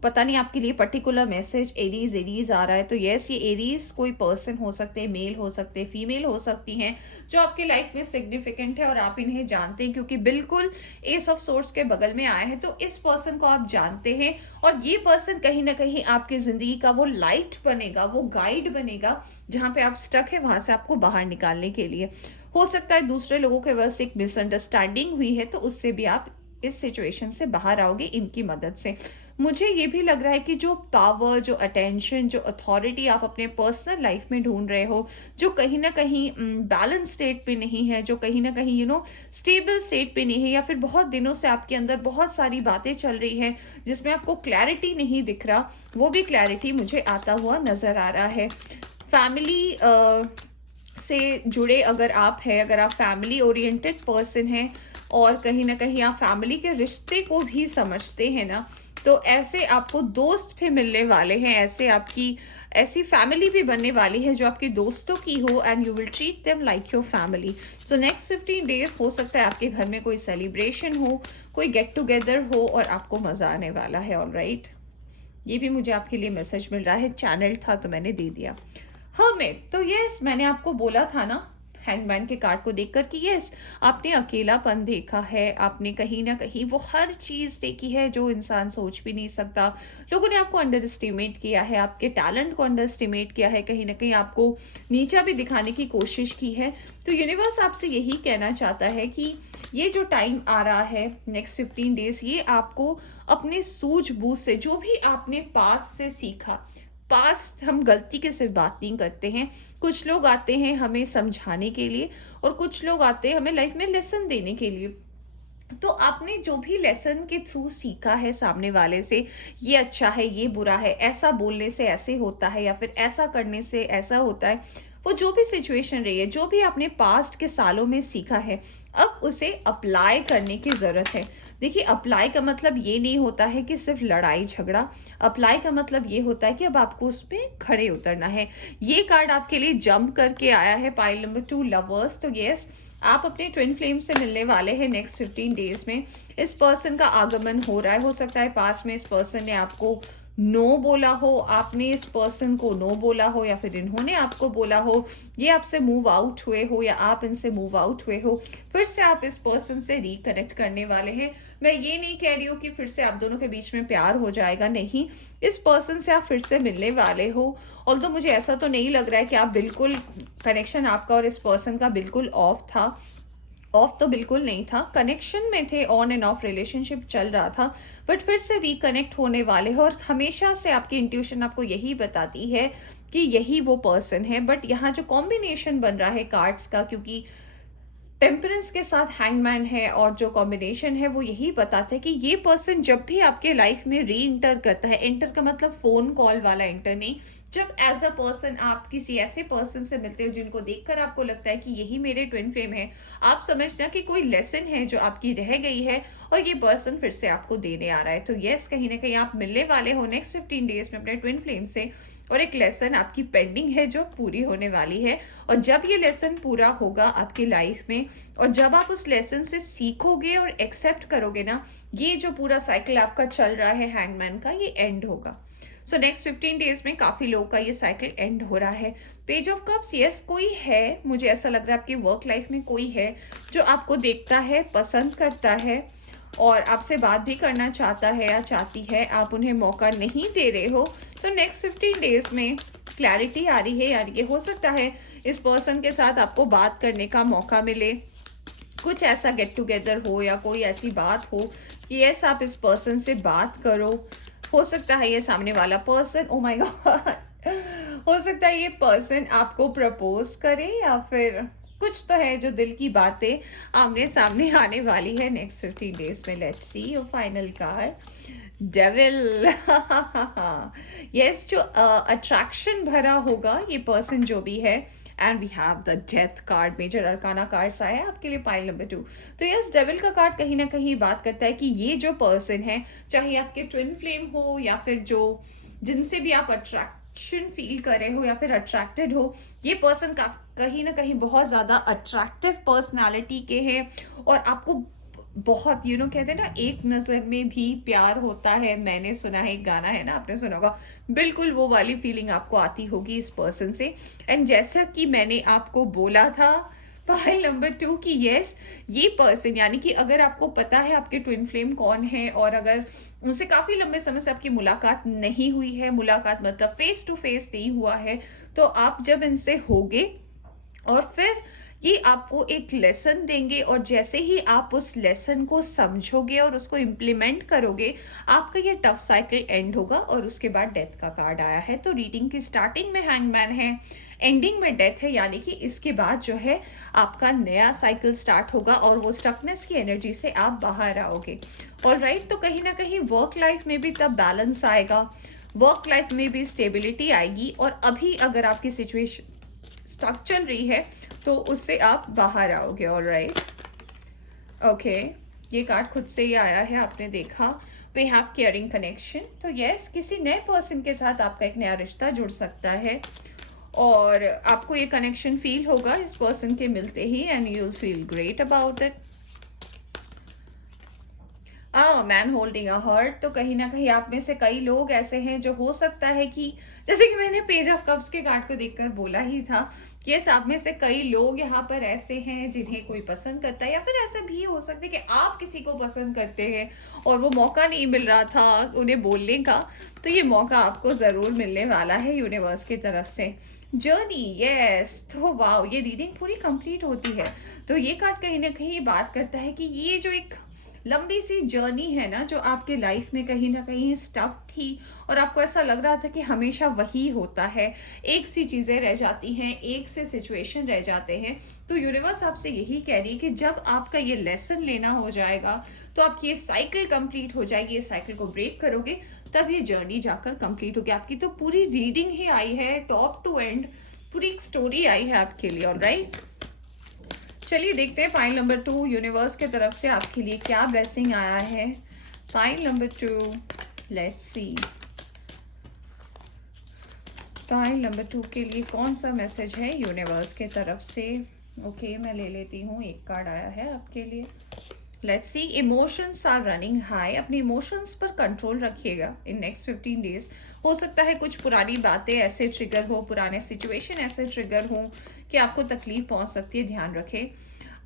पता नहीं आपके लिए पर्टिकुलर मैसेज एरीज आ रहा है। तो यस, ये एरीज कोई पर्सन हो सकते हैं, मेल हो सकते हैं, फीमेल हो सकती हैं, जो आपके लाइफ में सिग्निफिकेंट है और आप इन्हें जानते हैं, क्योंकि बिल्कुल एस ऑफ सोर्स के बगल में आया है। तो इस पर्सन को आप जानते हैं और ये पर्सन कहीं ना कहीं आपकी ज़िंदगी का वो लाइट बनेगा, वो गाइड बनेगा, जहाँ पे आप स्टक है वहाँ से आपको बाहर निकालने के लिए। हो सकता है दूसरे लोगों के वजह से एक मिसअंडरस्टैंडिंग हुई है, तो उससे भी आप इस सिचुएशन से बाहर आओगे इनकी मदद से। मुझे ये भी लग रहा है कि जो पावर, जो अटेंशन, जो अथॉरिटी आप अपने पर्सनल लाइफ में ढूंढ रहे हो, जो कहीं ना कहीं बैलेंस स्टेट पे नहीं है, जो कहीं ना कहीं स्टेबल स्टेट पे नहीं है, या फिर बहुत दिनों से आपके अंदर बहुत सारी बातें चल रही है जिसमें आपको क्लैरिटी नहीं दिख रहा, वो भी क्लैरिटी मुझे आता हुआ नजर आ रहा है। फैमिली से जुड़े अगर आप हैं, अगर आप फैमिली ओरिएंटेड पर्सन हैं और कहीं ना कहीं आप फैमिली के रिश्ते को भी समझते हैं ना, तो ऐसे आपको दोस्त भी मिलने वाले हैं, ऐसे आपकी ऐसी फैमिली भी बनने वाली है जो आपके दोस्तों की हो, and you will treat them like your family. So next 15 days हो सकता है आपके घर में कोई सेलिब्रेशन हो, कोई गेट टुगेदर हो और आपको मज़ा आने वाला है। ऑल राइट, ये भी मुझे आपके लिए मैसेज मिल रहा है, चैनल था तो मैंने दे दिया। हर्मिट, तो यस मैंने आपको बोला था ना हैंगमैन के कार्ड को देखकर कि यस आपने अकेलापन देखा है, आपने कहीं ना कहीं वो हर चीज़ देखी है जो इंसान सोच भी नहीं सकता। लोगों ने आपको अंडर एस्टिमेट किया है, आपके टैलेंट को अंडर एस्टिमेट किया है, कहीं ना कहीं आपको नीचा भी दिखाने की कोशिश की है। तो यूनिवर्स आपसे यही कहना चाहता है कि ये जो टाइम आ रहा है नेक्स्ट 15 डेज, ये आपको अपने सूझबूझ से जो भी आपने पास से सीखा, पास्ट हम गलती के सिर्फ बात नहीं करते हैं, कुछ लोग आते हैं हमें समझाने के लिए और कुछ लोग आते हैं हमें लाइफ में लेसन देने के लिए। तो आपने जो भी लेसन के थ्रू सीखा है सामने वाले से, ये अच्छा है ये बुरा है, ऐसा बोलने से ऐसे होता है या फिर ऐसा करने से ऐसा होता है, वो जो भी सिचुएशन रही है, जो भी आपने पास्ट के सालों में सीखा है, अब उसे अप्लाई करने की ज़रूरत है। देखिए, अप्लाई का मतलब ये नहीं होता है कि सिर्फ लड़ाई झगड़ा, अप्लाई का मतलब ये होता है कि अब आपको उसमें खड़े उतरना है। ये कार्ड आपके लिए जंप करके आया है, पाइल नंबर 2 लवर्स। तो यस, आप अपने ट्विन फ्लेम से मिलने वाले हैं नेक्स्ट 15 डेज में। इस पर्सन का आगमन हो रहा है, हो सकता है पास में इस पर्सन ने आपको नो बोला हो, आपने इस पर्सन को नो बोला हो, या फिर इन्होंने आपको बोला हो, ये आपसे मूव आउट हुए हो या आप इनसे मूव आउट हुए हो, फिर से आप इस पर्सन से रिकनेक्ट करने वाले हैं। मैं ये नहीं कह रही हूँ कि फिर से आप दोनों के बीच में प्यार हो जाएगा, नहीं, इस पर्सन से आप फिर से मिलने वाले हो। ऑल्दो मुझे ऐसा तो नहीं लग रहा है कि आप बिल्कुल, कनेक्शन आपका और इस पर्सन का बिल्कुल ऑफ था, ऑफ तो बिल्कुल नहीं था, कनेक्शन में थे, ऑन एंड ऑफ रिलेशनशिप चल रहा था, बट फिर से रिकनेक्ट होने वाले हो। और हमेशा से आपकी इंट्यूशन आपको यही बताती है कि यही वो पर्सन है। बट यहाँ जो कॉम्बिनेशन बन रहा है कार्ड्स का, क्योंकि टेम्परेंस के साथ हैंगमैन है और जो कॉम्बिनेशन है वो यही बताता है कि ये पर्सन जब भी आपके लाइफ में री इंटर करता है, एंटर का मतलब फोन कॉल वाला एंटर नहीं, जब एज अ पर्सन आप किसी ऐसे पर्सन से मिलते हो जिनको देखकर आपको लगता है कि यही मेरे ट्विन फ्लेम है, आप समझना कि कोई लेसन है जो आपकी रह गई है और ये पर्सन फिर से आपको देने आ रहा है। तो यस, कहीं ना कहीं आप मिलने वाले हो नेक्स्ट 15 डेज में अपने ट्विन फ्लेम से, और एक लेसन आपकी पेंडिंग है जो पूरी होने वाली है। और जब ये लेसन पूरा होगा आपकी लाइफ में, और जब आप उस लेसन से सीखोगे और एक्सेप्ट करोगे ना, ये जो पूरा साइकिल आपका चल रहा है हैंगमैन का, ये एंड होगा। सो नेक्स्ट 15 डेज में काफी लोगों का ये साइकिल एंड हो रहा है। पेज ऑफ कप्स, यस कोई है, मुझे ऐसा लग रहा है आपकी वर्क लाइफ में कोई है जो आपको देखता है, पसंद करता है और आपसे बात भी करना चाहता है या चाहती है, आप उन्हें मौका नहीं दे रहे हो। तो नेक्स्ट 15 डेज में क्लैरिटी आ रही है, यार ये हो सकता है इस पर्सन के साथ आपको बात करने का मौका मिले, कुछ ऐसा गेट टुगेदर हो या कोई ऐसी बात हो कि यस आप इस पर्सन से बात करो। हो सकता है ये सामने वाला पर्सन, ओ माय गॉड, हो सकता है ये पर्सन आपको प्रपोज करे या फिर कुछ तो है जो दिल की बातें आमने सामने आने वाली है नेक्स्ट 15 डेज में। Let's see your final card, devil. Yes, जो अट्रैक्शन भरा होगा ये पर्सन जो भी है, and we have the death card, major arcana cards आया है आपके लिए पाइल नंबर 2। तो यस, डेविल का कार्ड कहीं ना कहीं बात करता है कि ये जो पर्सन है, चाहे आपके ट्विन फ्लेम हो या फिर जो जिनसे भी आप अट्रैक्शन फील कर रहे हो या फिर अट्रैक्टेड हो, ये पर्सन का कहीं ना कहीं बहुत ज़्यादा अट्रैक्टिव पर्सनालिटी के हैं और आपको बहुत कहते हैं ना, एक नज़र में भी प्यार होता है, मैंने सुना है, एक गाना है ना, आपने सुना होगा, बिल्कुल वो वाली फीलिंग आपको आती होगी इस पर्सन से। एंड जैसा कि मैंने आपको बोला था फाइल नंबर 2 की यस, ये पर्सन, यानी कि अगर आपको पता है आपके ट्विन फ्लेम कौन है और अगर उनसे काफ़ी लंबे समय से आपकी मुलाकात नहीं हुई है, मुलाकात मतलब फेस टू फेस नहीं हुआ है, तो आप जब इनसे होगे और फिर ये आपको एक लेसन देंगे और जैसे ही आप उस लेसन को समझोगे और उसको इम्प्लीमेंट करोगे, आपका ये टफ साइकिल एंड होगा। और उसके बाद डेथ का कार्ड आया है, तो रीडिंग की स्टार्टिंग में हैंगमैन है, एंडिंग में डेथ है, यानी कि इसके बाद जो है आपका नया साइकिल स्टार्ट होगा और वो स्टकनेस की एनर्जी से आप बाहर आओगे। ऑलराइट, तो कहीं ना कहीं वर्क लाइफ में भी तब बैलेंस आएगा, वर्क लाइफ में भी स्टेबिलिटी आएगी, और अभी अगर आपकी सिचुएशन स्टक चल रही है तो उससे आप बाहर आओगे। ऑलराइट, ओके, ये कार्ड खुद से ही आया है, आपने देखा। We have caring connection. तो यस, किसी नए पर्सन के साथ आपका एक नया रिश्ता जुड़ सकता है, और आपको ये कनेक्शन फील होगा इस पर्सन के मिलते ही, and you will feel great about it. Man holding a heart. तो कहीं ना कहीं आप में से कई लोग ऐसे हैं जो हो सकता है कि, जैसे कि मैंने पेज ऑफ कप्स के कार्ड को देखकर बोला ही था कि यस, आप में से कई लोग यहाँ पर ऐसे हैं जिन्हें कोई पसंद करता है, या फिर ऐसा भी हो सकता है कि आप किसी को पसंद करते हैं और वो मौका नहीं मिल रहा था उन्हें बोलने का। तो ये मौका आपको ज़रूर मिलने वाला है यूनिवर्स की तरफ से। Journey, yes. तो वाओ, ये रीडिंग पूरी कंप्लीट होती है। तो ये कार्ड कहीं ना कहीं बात करता है कि ये जो एक लंबी सी जर्नी है ना, जो आपके लाइफ में कहीं ना कहीं स्टक थी, और आपको ऐसा लग रहा था कि हमेशा वही होता है, एक सी चीज़ें रह जाती हैं, एक से सिचुएशन रह जाते हैं। तो यूनिवर्स आपसे यही कह रही है कि जब आपका ये लेसन लेना हो जाएगा, तो आपकी ये साइकिल कंप्लीट हो जाएगी, ये साइकिल को ब्रेक करोगे, तब ये जर्नी जाकर कंप्लीट होगी आपकी। तो पूरी रीडिंग ही आई है, टॉप टू एंड पूरी एक स्टोरी आई है आपके लिए। ऑलराइट, चलिए देखते हैं फाइल नंबर 2 यूनिवर्स के तरफ से आपके लिए क्या ब्लेसिंग आया है। File number 2, let's see file number 2 के लिए कौन सा मैसेज है यूनिवर्स के तरफ से। ओके, मैं ले लेती हूँ, एक कार्ड आया है आपके लिए। Let's see, emotions are running high. अपने इमोशंस पर कंट्रोल रखिएगा इन नेक्स्ट 15 डेज। हो सकता है कुछ पुरानी बातें ऐसे ट्रिगर हो, पुराने सिचुएशन ऐसे ट्रिगर हो कि आपको तकलीफ पहुंच सकती है, ध्यान रखें।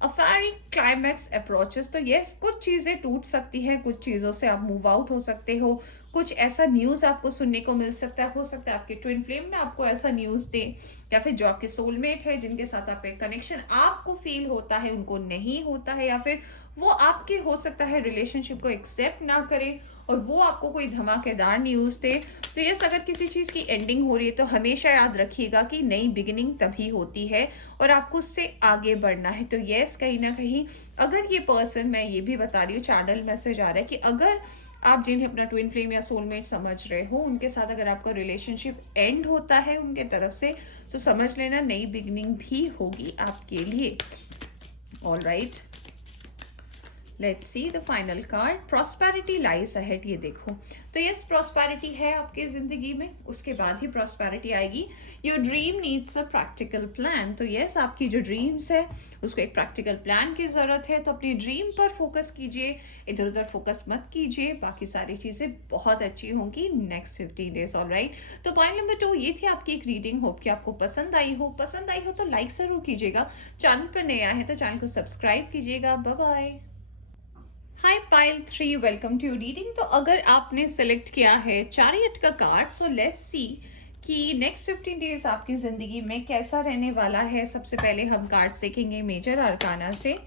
अफेयरी क्लाइमैक्स अप्रोचेस। तो यस, कुछ चीज़ें टूट सकती हैं, कुछ चीज़ों से आप मूव आउट हो सकते हो, कुछ ऐसा न्यूज़ आपको सुनने को मिल सकता है। हो सकता है आपके ट्विन फ्लेम में आपको ऐसा न्यूज़ दे, या फिर जो आपके सोलमेट है, जिनके साथ आपका कनेक्शन आपको फील होता है, उनको नहीं होता है, या फिर वो आपके हो सकता है रिलेशनशिप को एक्सेप्ट ना करे और वो आपको कोई धमाकेदार न्यूज़ दे। तो यस, अगर किसी चीज़ की एंडिंग हो रही है तो हमेशा याद रखिएगा कि नई बिगिनिंग तभी होती है और आपको उससे आगे बढ़ना है। तो यस, कहीं ना कहीं अगर ये पर्सन, मैं ये भी बता रही हूँ, चैनल मैसेज आ रहा है कि अगर आप जिन्हें अपना ट्विन फ्लेम या सोलमेट समझ रहे हो, उनके साथ अगर आपका रिलेशनशिप एंड होता है उनके तरफ से, तो समझ लेना नई बिगिनिंग भी होगी आपके लिए। Alright, let's see the final card. Prosperity lies ahead. ये देखो, तो यस, प्रॉस्पेरिटी है आपकी जिंदगी में, उसके बाद ही प्रॉस्पेरिटी आएगी। Your dream needs a practical plan. तो यस, आपकी जो ड्रीम्स है उसको एक प्रैक्टिकल प्लान की जरूरत है। तो अपनी ड्रीम पर फोकस कीजिए, इधर उधर फोकस मत कीजिए, बाकी सारी चीजें बहुत अच्छी होंगी नेक्स्ट 15 डेज। ऑलराइट, तो पॉइंट नंबर 2 ये थी आपकी एक रीडिंग। होप कि आपको पसंद आई हो। पसंद आई हो तो लाइक जरूर कीजिएगा, चैनल पर नया है तो चैनल को सब्सक्राइब कीजिएगा। Bye bye. Hi pile 3, welcome to reading. तो अगर आपने सेलेक्ट किया है चैरियट का कार्ड, सो लेट्स सी कि नेक्स्ट 15 डेज आपकी ज़िंदगी में कैसा रहने वाला है। सबसे पहले हम कार्ड्स देखेंगे मेजर आर्काना से,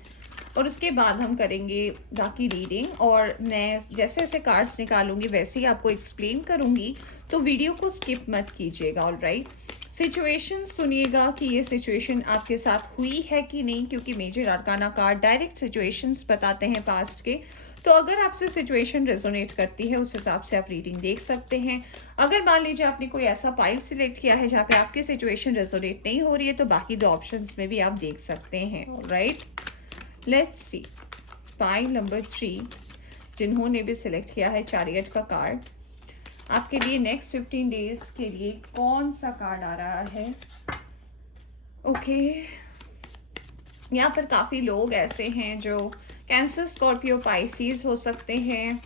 और उसके बाद हम करेंगे बाकी रीडिंग। और मैं जैसे जैसे कार्ड्स निकालूंगी वैसे ही आपको एक्सप्लेन करूंगी, तो वीडियो को स्किप मत कीजिएगा। ऑलराइट, सिचुएशन सुनिएगा कि ये सिचुएशन आपके साथ हुई है कि नहीं, क्योंकि major arcana card direct situations बताते हैं पास्ट के। तो अगर आपसे सिचुएशन रेजोनेट करती है उस हिसाब से आप रीडिंग देख सकते हैं। अगर मान लीजिए आपने कोई ऐसा पाइल सिलेक्ट किया है जहाँ पे आपकी सिचुएशन रेजोनेट नहीं हो रही है, तो बाकी 2 ऑप्शंस में भी आप देख सकते हैं। Alright, let's see pile number 3, जिन्होंने भी सिलेक्ट किया है चैरियट का कार्ड, आपके लिए नेक्स्ट 15 डेज के लिए कौन सा कार्ड आ रहा है। ओके, यहाँ पर काफ़ी लोग ऐसे हैं जो कैंसर, स्कॉर्पियो, पाइसिस हो सकते हैं।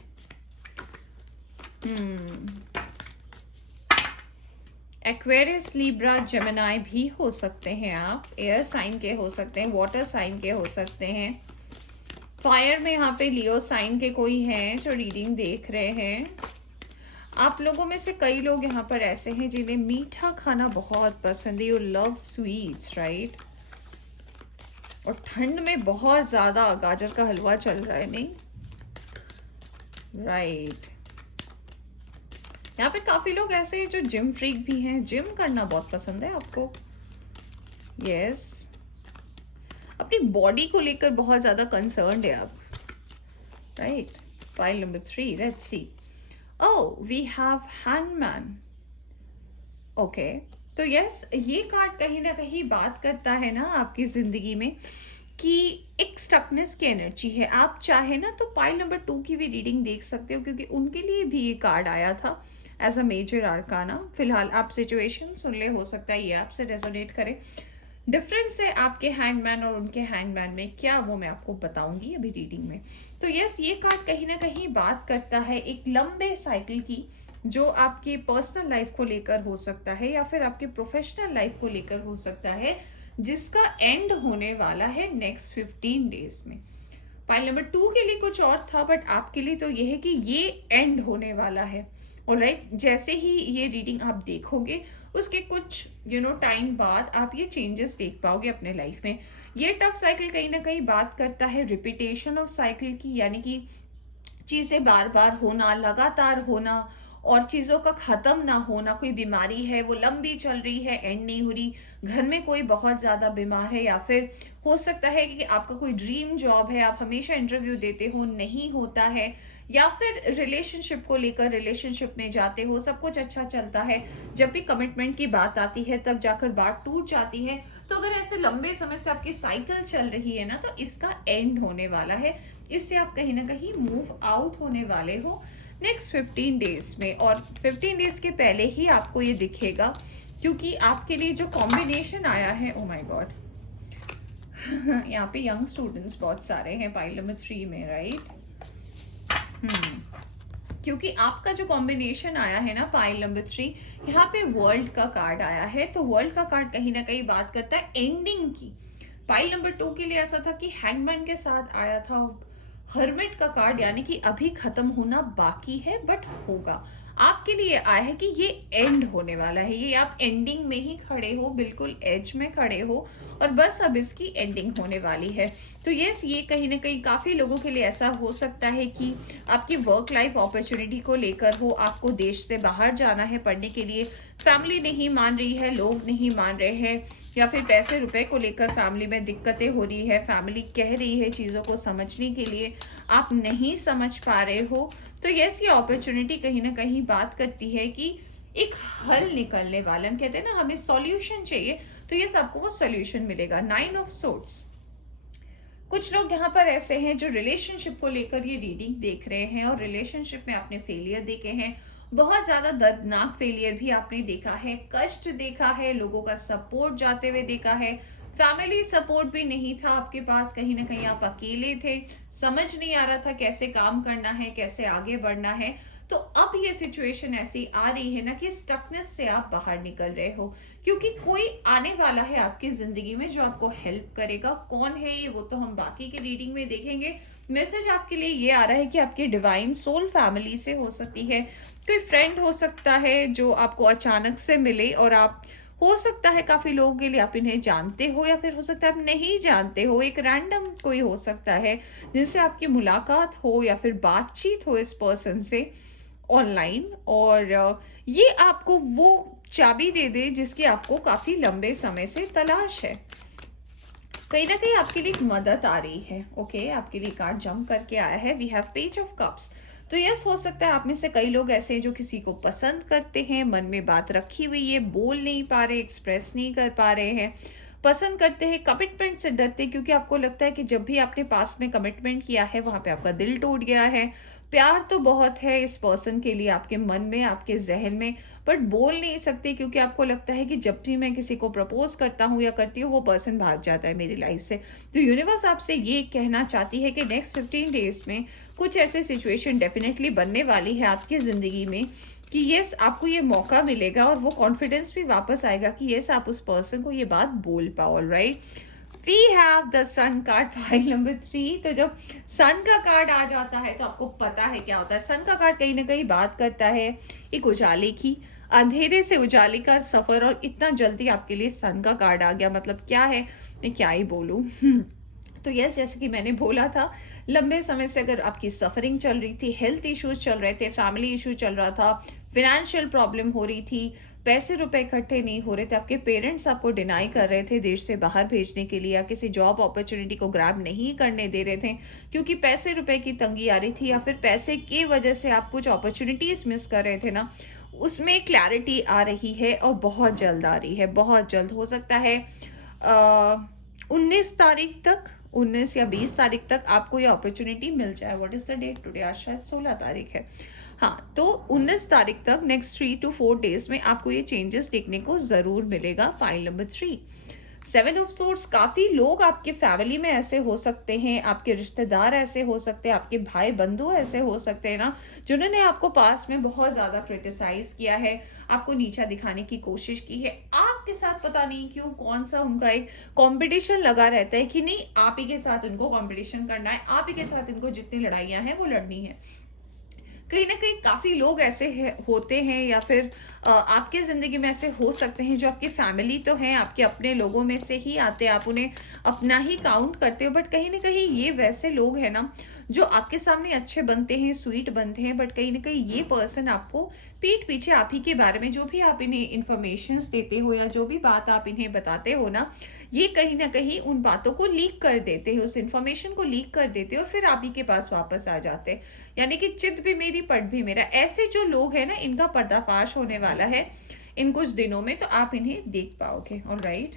एक्वेरियस, लिब्रा, जेमिनी भी हो सकते हैं। आप एयर साइन के हो सकते हैं, वाटर साइन के हो सकते हैं। फायर में यहाँ पे लियो साइन के कोई हैं जो रीडिंग देख रहे हैं। आप लोगों में से कई लोग यहाँ पर ऐसे हैं जिन्हें मीठा खाना बहुत पसंद है। You love sweets, right. और ठंड में बहुत ज़्यादा गाजर का हलवा चल रहा है, नहीं? राइट, यहाँ पे काफ़ी लोग ऐसे हैं जो जिम फ्रीक भी हैं, जिम करना बहुत पसंद है आपको। यस, अपनी बॉडी को लेकर बहुत ज़्यादा कंसर्न्ड है आप। Right, file number 3, let's see. Oh, we have hangman. Okay, तो यस, ये कार्ड कहीं ना कहीं बात करता है ना आपकी ज़िंदगी में कि एक स्टकनेस की एनर्जी है। आप चाहे ना तो पाइल नंबर 2 की भी रीडिंग देख सकते हो, क्योंकि उनके लिए भी ये कार्ड आया था एज अ मेजर आर्काना। फिलहाल आप सिचुएशन सुन ले, हो सकता है ये आपसे रेजोनेट करे। डिफरेंस है आपके हैंगमैन और उनके हैंगमैन में क्या, वो मैं आपको बताऊंगी अभी रीडिंग में। तो यस, ये कार्ड कहीं ना कहीं बात करता है एक लंबे साइकिल की, जो आपके पर्सनल लाइफ को लेकर हो सकता है या फिर आपके प्रोफेशनल लाइफ को लेकर हो सकता है, जिसका एंड होने वाला है नेक्स्ट 15 डेज में। फाइल नंबर 2 के लिए कुछ और था, बट आपके लिए तो ये है कि ये एंड होने वाला है। ऑलराइट, जैसे ही ये रीडिंग आप देखोगे उसके कुछ टाइम बाद आप ये चेंजेस देख पाओगे अपने लाइफ में। ये टफ साइकिल कहीं ना कहीं बात करता है रिपीटेशन ऑफ साइकिल की, यानी कि चीजें बार बार होना, लगातार होना, और चीजों का खत्म ना होना। कोई बीमारी है वो लंबी चल रही है, एंड नहीं हो रही। घर में कोई बहुत ज्यादा बीमार है, या फिर हो सकता है कि आपका कोई ड्रीम जॉब है, आप हमेशा इंटरव्यू देते हो, नहीं होता है, या फिर रिलेशनशिप को लेकर रिलेशनशिप में जाते हो, सब कुछ अच्छा चलता है, जब भी कमिटमेंट की बात आती है तब जाकर बात टूट जाती है। तो अगर ऐसे लंबे समय से आपकी साइकिल चल रही है ना, तो इसका एंड होने वाला है। इससे आप कहीं ना कहीं मूव आउट होने वाले हो नेक्स्ट 15 डेज में। और 15 डेज के पहले ही आपको ये दिखेगा, क्योंकि आपके लिए जो कॉम्बिनेशन आया है, ओ माय गॉड, यहाँ पे यंग स्टूडेंट्स बहुत सारे हैं पाइल नंबर 3 में, राइट। क्योंकि आपका जो कॉम्बिनेशन आया है ना पाइल नंबर 3, यहाँ पे वर्ल्ड का कार्ड आया है। तो वर्ल्ड का कार्ड कहीं ना कहीं बात करता है एंडिंग की। पाइल नंबर 2 के लिए ऐसा था कि हैंगमैन के साथ आया था हर्मिट का कार्ड, यानी कि अभी खत्म होना बाकी है बट होगा। आपके लिए आया है कि ये एंड होने वाला है, ये आप एंडिंग में ही खड़े हो, बिल्कुल एज में खड़े हो, और बस अब इसकी एंडिंग होने वाली है। तो यस, ये कहीं ना कहीं काफ़ी लोगों के लिए ऐसा हो सकता है कि आपकी वर्क लाइफ अपॉर्चुनिटी को लेकर हो, आपको देश से बाहर जाना है पढ़ने के लिए, फैमिली नहीं मान रही है, लोग नहीं मान रहे हैं, या फिर पैसे रुपए को लेकर फैमिली में दिक्कतें हो रही है, फैमिली कह रही है चीज़ों को समझने के लिए, आप नहीं समझ पा रहे हो। तो यस, ये अपॉर्चुनिटी कहीं ना कहीं बात करती है कि एक हल निकलने वाला, हम कहते हैं ना हमें सॉल्यूशन चाहिए, तो यस आपको वो सॉल्यूशन मिलेगा। 9 ऑफ सोर्ड्स। कुछ लोग यहाँ पर ऐसे हैं जो रिलेशनशिप को लेकर ये रीडिंग देख रहे हैं, और रिलेशनशिप में आपने फेलियर देखे हैं, बहुत ज्यादा दर्दनाक फेलियर भी आपने देखा है, कष्ट देखा है, लोगों का सपोर्ट जाते हुए देखा है, फैमिली सपोर्ट भी नहीं था आपके पास, कहीं ना कहीं आप अकेले थे, समझ नहीं आ रहा था कैसे काम करना है, कैसे आगे बढ़ना है। तो अब ये सिचुएशन ऐसी आ रही है ना कि स्टकनेस से आप बाहर निकल रहे हो, क्योंकि कोई आने वाला है आपकी जिंदगी में जो आपको हेल्प करेगा। कौन है ये, वो तो हम बाकी की रीडिंग में देखेंगे। मैसेज आपके लिए ये आ रहा है कि आपकी डिवाइन सोल फैमिली से हो सकती है, कोई फ्रेंड हो सकता है जो आपको अचानक से मिले, और आप, हो सकता है काफी लोगों के लिए आप इन्हें जानते हो, या फिर हो सकता है आप नहीं जानते हो, एक रैंडम कोई हो सकता है जिनसे आपकी मुलाकात हो या फिर बातचीत हो इस पर्सन से ऑनलाइन, और ये आपको वो चाबी दे दे जिसकी आपको काफी लंबे समय से तलाश है। कहीं ना कहीं आपके लिए एक मदद आ रही है। ओके, आपके लिए कार्ड जंप करके आया है, we have page of cups. तो यस, हो सकता है आप में से कई लोग ऐसे हैं जो किसी को पसंद करते हैं, मन में बात रखी हुई है, बोल नहीं पा रहे, एक्सप्रेस नहीं कर पा रहे हैं, पसंद करते हैं, कमिटमेंट से डरते हैं, क्योंकि आपको लगता है कि जब भी आपने पास में कमिटमेंट किया है वहां पे आपका दिल टूट गया है। प्यार तो बहुत है इस पर्सन के लिए आपके मन में, आपके जहन में, बट बोल नहीं सकते, क्योंकि आपको लगता है कि जब भी मैं किसी को प्रपोज करता हूँ या करती हूँ वो पर्सन भाग जाता है मेरी लाइफ से। तो यूनिवर्स आपसे ये कहना चाहती है कि नेक्स्ट 15 डेज में कुछ ऐसे सिचुएशन डेफिनेटली बनने वाली है आपकी जिंदगी में कि यस आपको ये मौका मिलेगा, और वो कॉन्फिडेंस भी वापस आएगा कि यस आप उस पर्सन को ये बात बोल पाओ। Alright, we have the sun card pile number 3। तो जब सन का कार्ड आ जाता है तो आपको पता है क्या होता है। सन का कार्ड कहीं ना कहीं बात करता है एक उजाले की, अंधेरे से उजाले का सफर, और इतना जल्दी आपके लिए सन का कार्ड आ गया, मतलब क्या है, मैं क्या ही बोलूं। तो यस, जैसे कि मैंने बोला था, लंबे समय से अगर आपकी सफरिंग चल रही थी, हेल्थ इश्यूज चल रहे थे, फैमिली इशू चल रहा था, फिनेंशियल प्रॉब्लम हो रही थी, पैसे रुपए इकट्ठे नहीं हो रहे थे, आपके पेरेंट्स आपको डिनाई कर रहे थे देश से बाहर भेजने के लिए, या किसी जॉब अपॉर्चुनिटी को ग्रैब नहीं करने दे रहे थे क्योंकि पैसे रुपए की तंगी आ रही थी, या फिर पैसे की वजह से आप कुछ अपॉर्चुनिटीज मिस कर रहे थे ना, उसमें क्लैरिटी आ रही है और बहुत जल्द आ रही है, बहुत जल्द। हो सकता है 19 तारीख तक, 19 या 20 तारीख तक आपको ये अपॉर्चुनिटी मिल जाए। What is the date today? आज शायद 16 तारीख है। हाँ, तो 19 तारीख तक नेक्स्ट 3 to 4 डेज में आपको ये चेंजेस देखने को जरूर मिलेगा। Pile number 3, 7 of source. काफी लोग आपके फैमिली में ऐसे हो सकते हैं, आपके रिश्तेदार ऐसे हो सकते हैं, आपके भाई बंधु ऐसे हो सकते हैं ना, जिन्होंने आपको पास में बहुत ज्यादा क्रिटिसाइज किया है, आपको नीचा दिखाने की कोशिश की है। आपके साथ पता नहीं क्यों कौन सा उनका एक कंपटीशन लगा रहता है कि नहीं, आप ही के साथ इनको कंपटीशन करना है, आप ही के साथ इनको जितनी लड़ाइयां हैं वो लड़नी है। कहीं ना कहीं काफी लोग ऐसे होते हैं, या फिर आपके जिंदगी में ऐसे हो सकते हैं जो आपकी फैमिली तो हैं, आपके अपने लोगों में से ही आते हैं, आप उन्हें अपना ही काउंट करते हो, बट कहीं ना कहीं ये वैसे लोग हैं ना जो आपके सामने अच्छे बनते हैं, स्वीट बनते हैं, बट कहीं ना कहीं ये पर्सन आपको पीठ पीछे आप ही के बारे में जो भी आप इन्हें इंफॉर्मेशन देते हो या जो भी बात आप इन्हें बताते हो ना, ये कहीं ना कहीं उन बातों को लीक कर देते हैं, उस इंफॉर्मेशन को लीक कर देते हैं और फिर आप ही के पास वापस आ जाते हैं। यानी कि चित भी मेरी पट भी मेरा, ऐसे जो लोग हैं ना, इनका पर्दाफाश होने वाला है इन कुछ दिनों में, तो आप इन्हें देख पाओगे। ऑलराइट,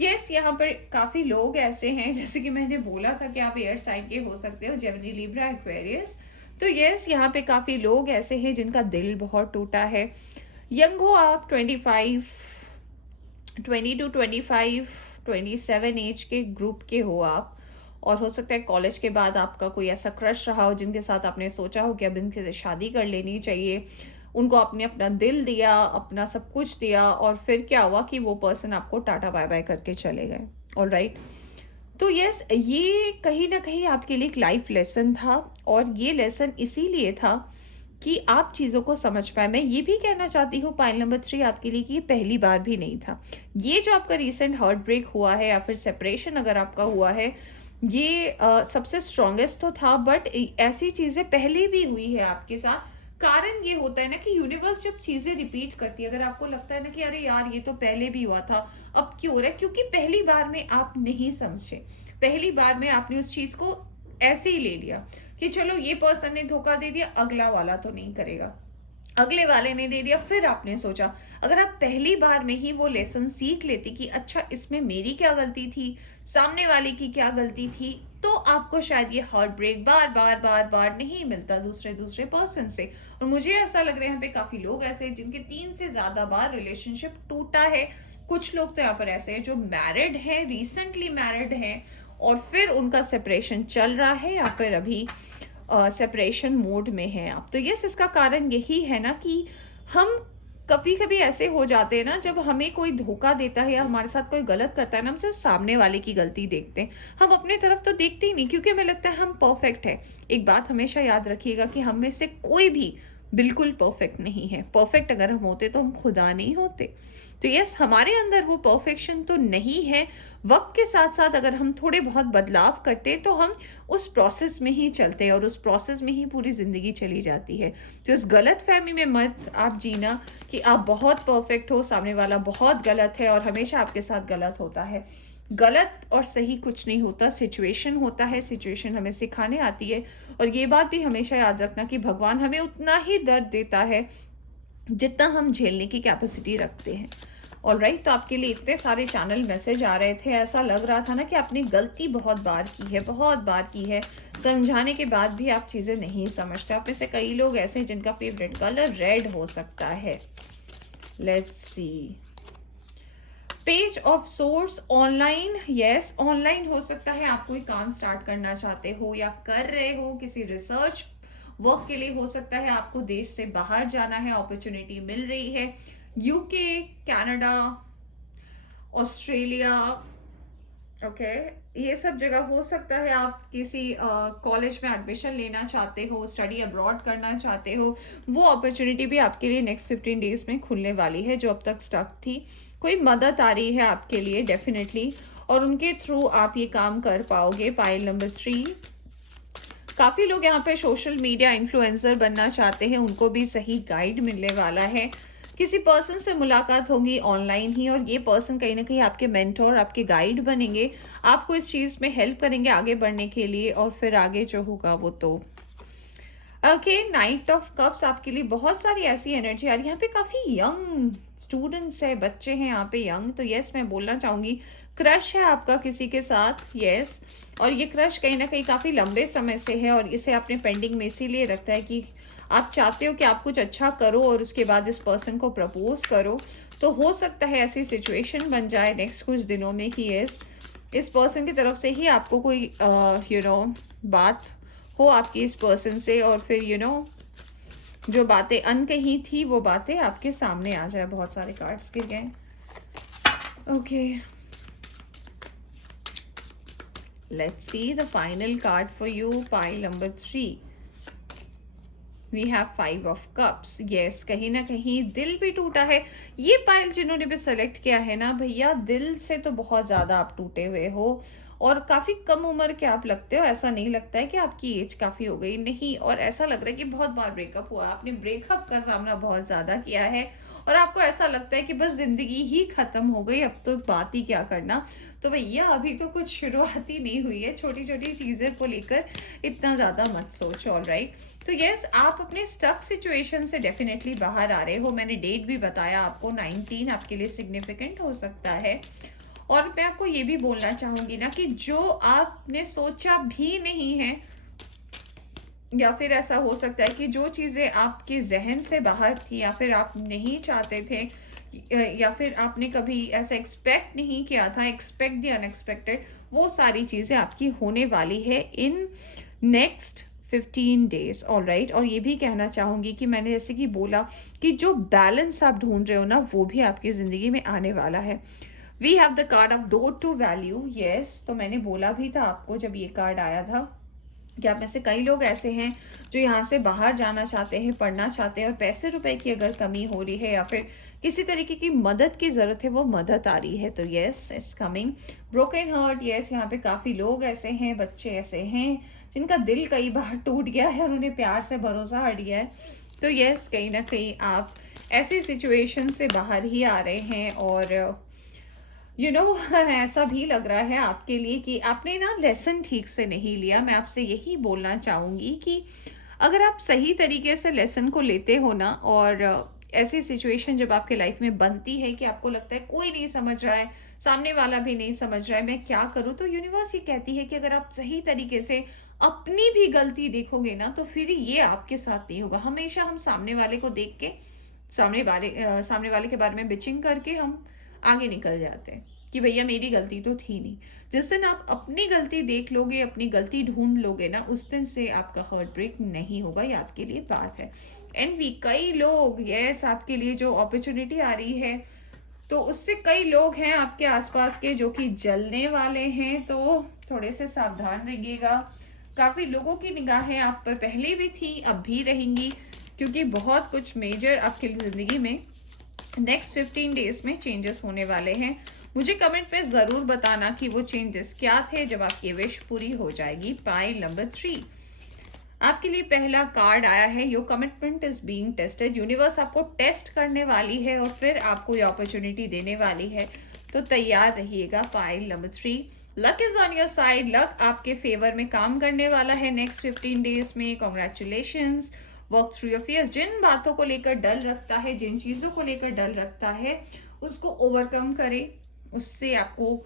यस, यहाँ पर काफी लोग ऐसे हैं, जैसे कि मैंने बोला था कि आप एयर साइन के हो सकते हो, जेमिनी, लिब्रा, एक्वेरियस। तो यस, यहाँ पे काफी लोग ऐसे हैं जिनका दिल बहुत टूटा है। यंग हो आप, 20 to 25, 27 एज के ग्रुप के हो आप, और हो सकता है कॉलेज के बाद आपका कोई ऐसा क्रश रहा हो जिनके साथ आपने सोचा हो कि अब इनके से शादी कर लेनी चाहिए, उनको आपने अपना दिल दिया, अपना सब कुछ दिया, और फिर क्या हुआ कि वो पर्सन आपको टाटा बाय बाय करके चले गए। ऑलराइट, तो यस, ये कहीं ना कहीं आपके लिए एक लाइफ लेसन था, और ये लेसन इसीलिए था कि आप चीज़ों को समझ पाए। मैं ये भी कहना चाहती हूँ पाइल नंबर 3 आपके लिए कि ये पहली बार भी नहीं था। ये जो आपका रिसेंट हार्ट ब्रेक हुआ है या फिर सेपरेशन अगर आपका हुआ है, ये सबसे स्ट्रॉन्गेस्ट तो था, बट ऐसी चीज़ें पहले भी हुई है आपके साथ। कारण ये होता है ना कि यूनिवर्स जब चीज़ें रिपीट करती है, अगर आपको लगता है ना कि अरे यार ये तो पहले भी हुआ था, अब क्यों हो रहा है, क्योंकि पहली बार में आप नहीं समझे, पहली बार में आपने उस चीज़ को ऐसे ही ले लिया कि चलो ये पर्सन ने धोखा दे दिया, अगला वाला तो नहीं करेगा, अगले वाले ने दे दिया। फिर आपने सोचा, अगर आप पहली बार में ही वो लेसन सीख लेती कि अच्छा इसमें मेरी क्या गलती थी, सामने वाले की क्या गलती थी, तो आपको शायद ये हार्ट ब्रेक बार बार बार बार नहीं मिलता दूसरे पर्सन से। और मुझे ऐसा लग रहा है यहाँ पे काफी लोग ऐसे हैं जिनके 3 से ज्यादा बार रिलेशनशिप टूटा है। कुछ लोग तो यहाँ पर ऐसे हैं जो मैरिड हैं, रिसेंटली मैरिड हैं, और फिर उनका सेपरेशन चल रहा है, या फिर अभी सेपरेशन मोड में है आप। तो यस, इसका कारण यही है ना कि हम कभी कभी ऐसे हो जाते हैं ना, जब हमें कोई धोखा देता है या हमारे साथ कोई गलत करता है ना, हम सिर्फ सामने वाले की गलती देखते हैं, हम अपने तरफ तो देखते ही नहीं, क्योंकि हमें लगता है हम परफेक्ट है। एक बात हमेशा याद रखिएगा कि हम में से कोई भी बिल्कुल परफेक्ट नहीं है। परफेक्ट अगर हम होते तो हम खुदा नहीं होते। तो यस, हमारे अंदर वो परफेक्शन तो नहीं है। वक्त के साथ साथ अगर हम थोड़े बहुत बदलाव करते तो हम उस प्रोसेस में ही चलते हैं, और उस प्रोसेस में ही पूरी जिंदगी चली जाती है। तो इस गलत फहमी में मत आप जीना कि आप बहुत परफेक्ट हो, सामने वाला बहुत गलत है और हमेशा आपके साथ गलत होता है। गलत और सही कुछ नहीं होता, सिचुएशन होता है, सिचुएशन हमें सिखाने आती है। और ये बात भी हमेशा याद रखना कि भगवान हमें उतना ही दर्द देता है जितना हम झेलने की कैपेसिटी रखते हैं। ऑलराइट, तो आपके लिए इतने सारे चैनल मैसेज आ रहे थे, ऐसा लग रहा था ना कि आपने गलती बहुत बार की है, बहुत बार की है, समझाने के बाद भी आप चीज़ें नहीं समझते। आप में से कई लोग ऐसे हैं जिनका फेवरेट कलर रेड हो सकता है। Let's C, page of source online. Yes, online हो सकता है आप कोई काम स्टार्ट करना चाहते हो या कर रहे हो, किसी रिसर्च वर्क के लिए हो सकता है आपको देश से बाहर जाना है, अपॉर्चुनिटी मिल रही है। यूके, कनाडा, ऑस्ट्रेलिया, ओके, ये सब जगह हो सकता है आप किसी कॉलेज में एडमिशन लेना चाहते हो, स्टडी अब्रॉड करना चाहते हो। वो अपॉर्चुनिटी भी आपके लिए नेक्स्ट 15 डेज में खुलने वाली है, जो अब तक स्टक थी। कोई मदद आ रही है आपके लिए डेफिनेटली, और उनके थ्रू आप ये काम कर पाओगे। पाइल नंबर 3, काफ़ी लोग यहाँ पे सोशल मीडिया इन्फ्लुएंसर बनना चाहते हैं, उनको भी सही गाइड मिलने वाला है। किसी पर्सन से मुलाकात होगी ऑनलाइन ही, और ये पर्सन कहीं ना कहीं आपके मेंटोर, आपके गाइड बनेंगे, आपको इस चीज़ में हेल्प करेंगे आगे बढ़ने के लिए, और फिर आगे जो होगा वो तो ओके। नाइट ऑफ कप्स आपके लिए बहुत सारी ऐसी एनर्जी आ रही है। यहाँ पे काफ़ी यंग स्टूडेंट्स है, बच्चे हैं यहाँ पे यंग, तो यस मैं बोलना चाहूँगी क्रश है आपका किसी के साथ, यस। और ये क्रश कहीं ना कहीं काफ़ी लंबे समय से है, और इसे आपने पेंडिंग में इसीलिए रखता है कि आप चाहते हो कि आप कुछ अच्छा करो और उसके बाद इस पर्सन को प्रपोज करो। तो हो सकता है ऐसी सिचुएशन बन जाए नेक्स्ट कुछ दिनों में कि यस, इस पर्सन की तरफ से ही आपको कोई बात हो आपकी इस पर्सन से, और फिर जो बातें अनकही थी वो बातें आपके सामने आ जाए। बहुत सारे कार्ड्स गिर गए। Okay, let's see the final card for you, pile number 3। We have 5 of cups. Yes, कहीं ना कहीं दिल भी टूटा है। ये पाइल जिन्होंने भी सेलेक्ट किया है ना भैया, दिल से तो बहुत ज्यादा आप टूटे हुए हो, और काफी कम उम्र के आप लगते हो। ऐसा नहीं लगता है कि आपकी एज काफी हो गई, नहीं, और ऐसा लग रहा है कि बहुत बार ब्रेकअप हुआ, आपने ब्रेकअप का सामना बहुत ज्यादा किया है, और आपको ऐसा लगता है कि बस जिंदगी ही खत्म हो गई, अब तो बात ही क्या करना। तो भैया अभी तो कुछ शुरुआत ही नहीं हुई है, छोटी छोटी चीजें को लेकर इतना ज्यादा मत सोचो, ऑलराइट। तो यस, आप अपने स्टक सिचुएशन से डेफिनेटली बाहर आ रहे हो। मैंने डेट भी बताया आपको, 19 आपके लिए सिग्निफिकेंट हो सकता है। और मैं आपको ये भी बोलना चाहूंगी ना कि जो आपने सोचा भी नहीं है, या फिर ऐसा हो सकता है कि जो चीजें आपके जहन से बाहर थी, या फिर आप नहीं चाहते थे, या फिर आपने कभी ऐसा एक्सपेक्ट नहीं किया था, एक्सपेक्ट द अनएक्सपेक्टेड, वो सारी चीजें आपकी होने वाली है इन नेक्स्ट 15 डेज, ऑलराइट। और ये भी कहना चाहूंगी कि मैंने जैसे कि बोला कि जो बैलेंस आप ढूंढ रहे हो ना, वो भी आपकी जिंदगी में आने वाला है। We have the card of door to value. Yes, तो मैंने बोला भी था आपको जब ये कार्ड आया था कि आप में से कई लोग ऐसे हैं जो यहाँ से बाहर जाना चाहते हैं, पढ़ना चाहते हैं, और पैसे रुपए की अगर कमी हो रही है या फिर किसी तरीके की मदद की जरूरत है, वो मदद आ रही है। तो yes, it's coming. Broken heart, yes, यहाँ पे काफी लोग ऐसे हैं, बच्चे ऐसे हैं जिनका दिल कई बार टूट गया है और उन्हें प्यार से भरोसा हट गया है। तो यस, कहीं ना कहीं आप ऐसी सिचुएशन से बाहर ही आ रहे हैं, और ऐसा भी लग रहा है आपके लिए कि आपने ना लेसन ठीक से नहीं लिया। मैं आपसे यही बोलना चाहूंगी कि अगर आप सही तरीके से लेसन को लेते हो ना, और ऐसी सिचुएशन जब आपके लाइफ में बनती है कि आपको लगता है कोई नहीं समझ रहा है, सामने वाला भी नहीं समझ रहा है, मैं क्या करूं, तो यूनिवर्स ये कहती है कि अगर आप सही तरीके से अपनी भी गलती देखोगे ना, तो फिर ये आपके साथ नहीं होगा। हमेशा हम सामने वाले को देख के, सामने वाले के बारे में बिचिंग करके हम आगे निकल जाते हैं कि भैया मेरी गलती तो थी नहीं। जिस दिन आप अपनी गलती देख लोगे, अपनी गलती ढूंढ लोगे ना, उस दिन से आपका हार्ट ब्रेक नहीं होगा, ये आपके लिए बात है। एंड वी कई लोग, यस, आपके लिए जो अपॉर्चुनिटी आ रही है, तो उससे कई लोग हैं आपके आसपास के जो कि जलने वाले हैं, तो थोड़े से सावधान रहिएगा। काफी लोगों की निगाहें आप पर पहले भी थी, अब भी रहेंगी, क्योंकि बहुत कुछ मेजर आपकी जिंदगी में नेक्स्ट 15 डेज में चेंजेस होने वाले हैं। मुझे कमेंट में जरूर बताना कि वो चेंजेस क्या थे जब आपकी विश पूरी हो जाएगी। पाइल नंबर 3 आपके लिए पहला कार्ड आया है, your commitment is being tested. Universe आपको टेस्ट करने वाली है और फिर आपको ये अपॉर्चुनिटी देने वाली है, तो तैयार रहिएगा। Pile number 3, luck is on your side. Luck आपके फेवर में काम करने वाला है नेक्स्ट 15 डेज में। Congratulations, work through your fears. जिन बातों को लेकर डर रखता है, जिन चीजों को लेकर डर रखता है, उसको ओवरकम करे, उससे आपको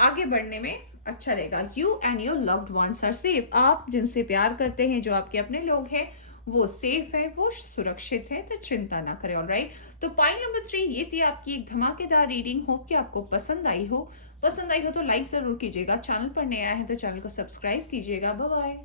आगे बढ़ने में अच्छा रहेगा। You and your loved ones are safe. आप जिनसे प्यार करते हैं, जो आपके अपने लोग हैं, वो सेफ है, वो सुरक्षित है, तो चिंता ना करें, ऑलराइट। तो पॉइंट नंबर 3 ये थी आपकी एक धमाकेदार रीडिंग। होप कि आपको पसंद आई हो तो लाइक जरूर कीजिएगा। चैनल पर नया है तो चैनल को सब्सक्राइब कीजिएगा। Bye bye.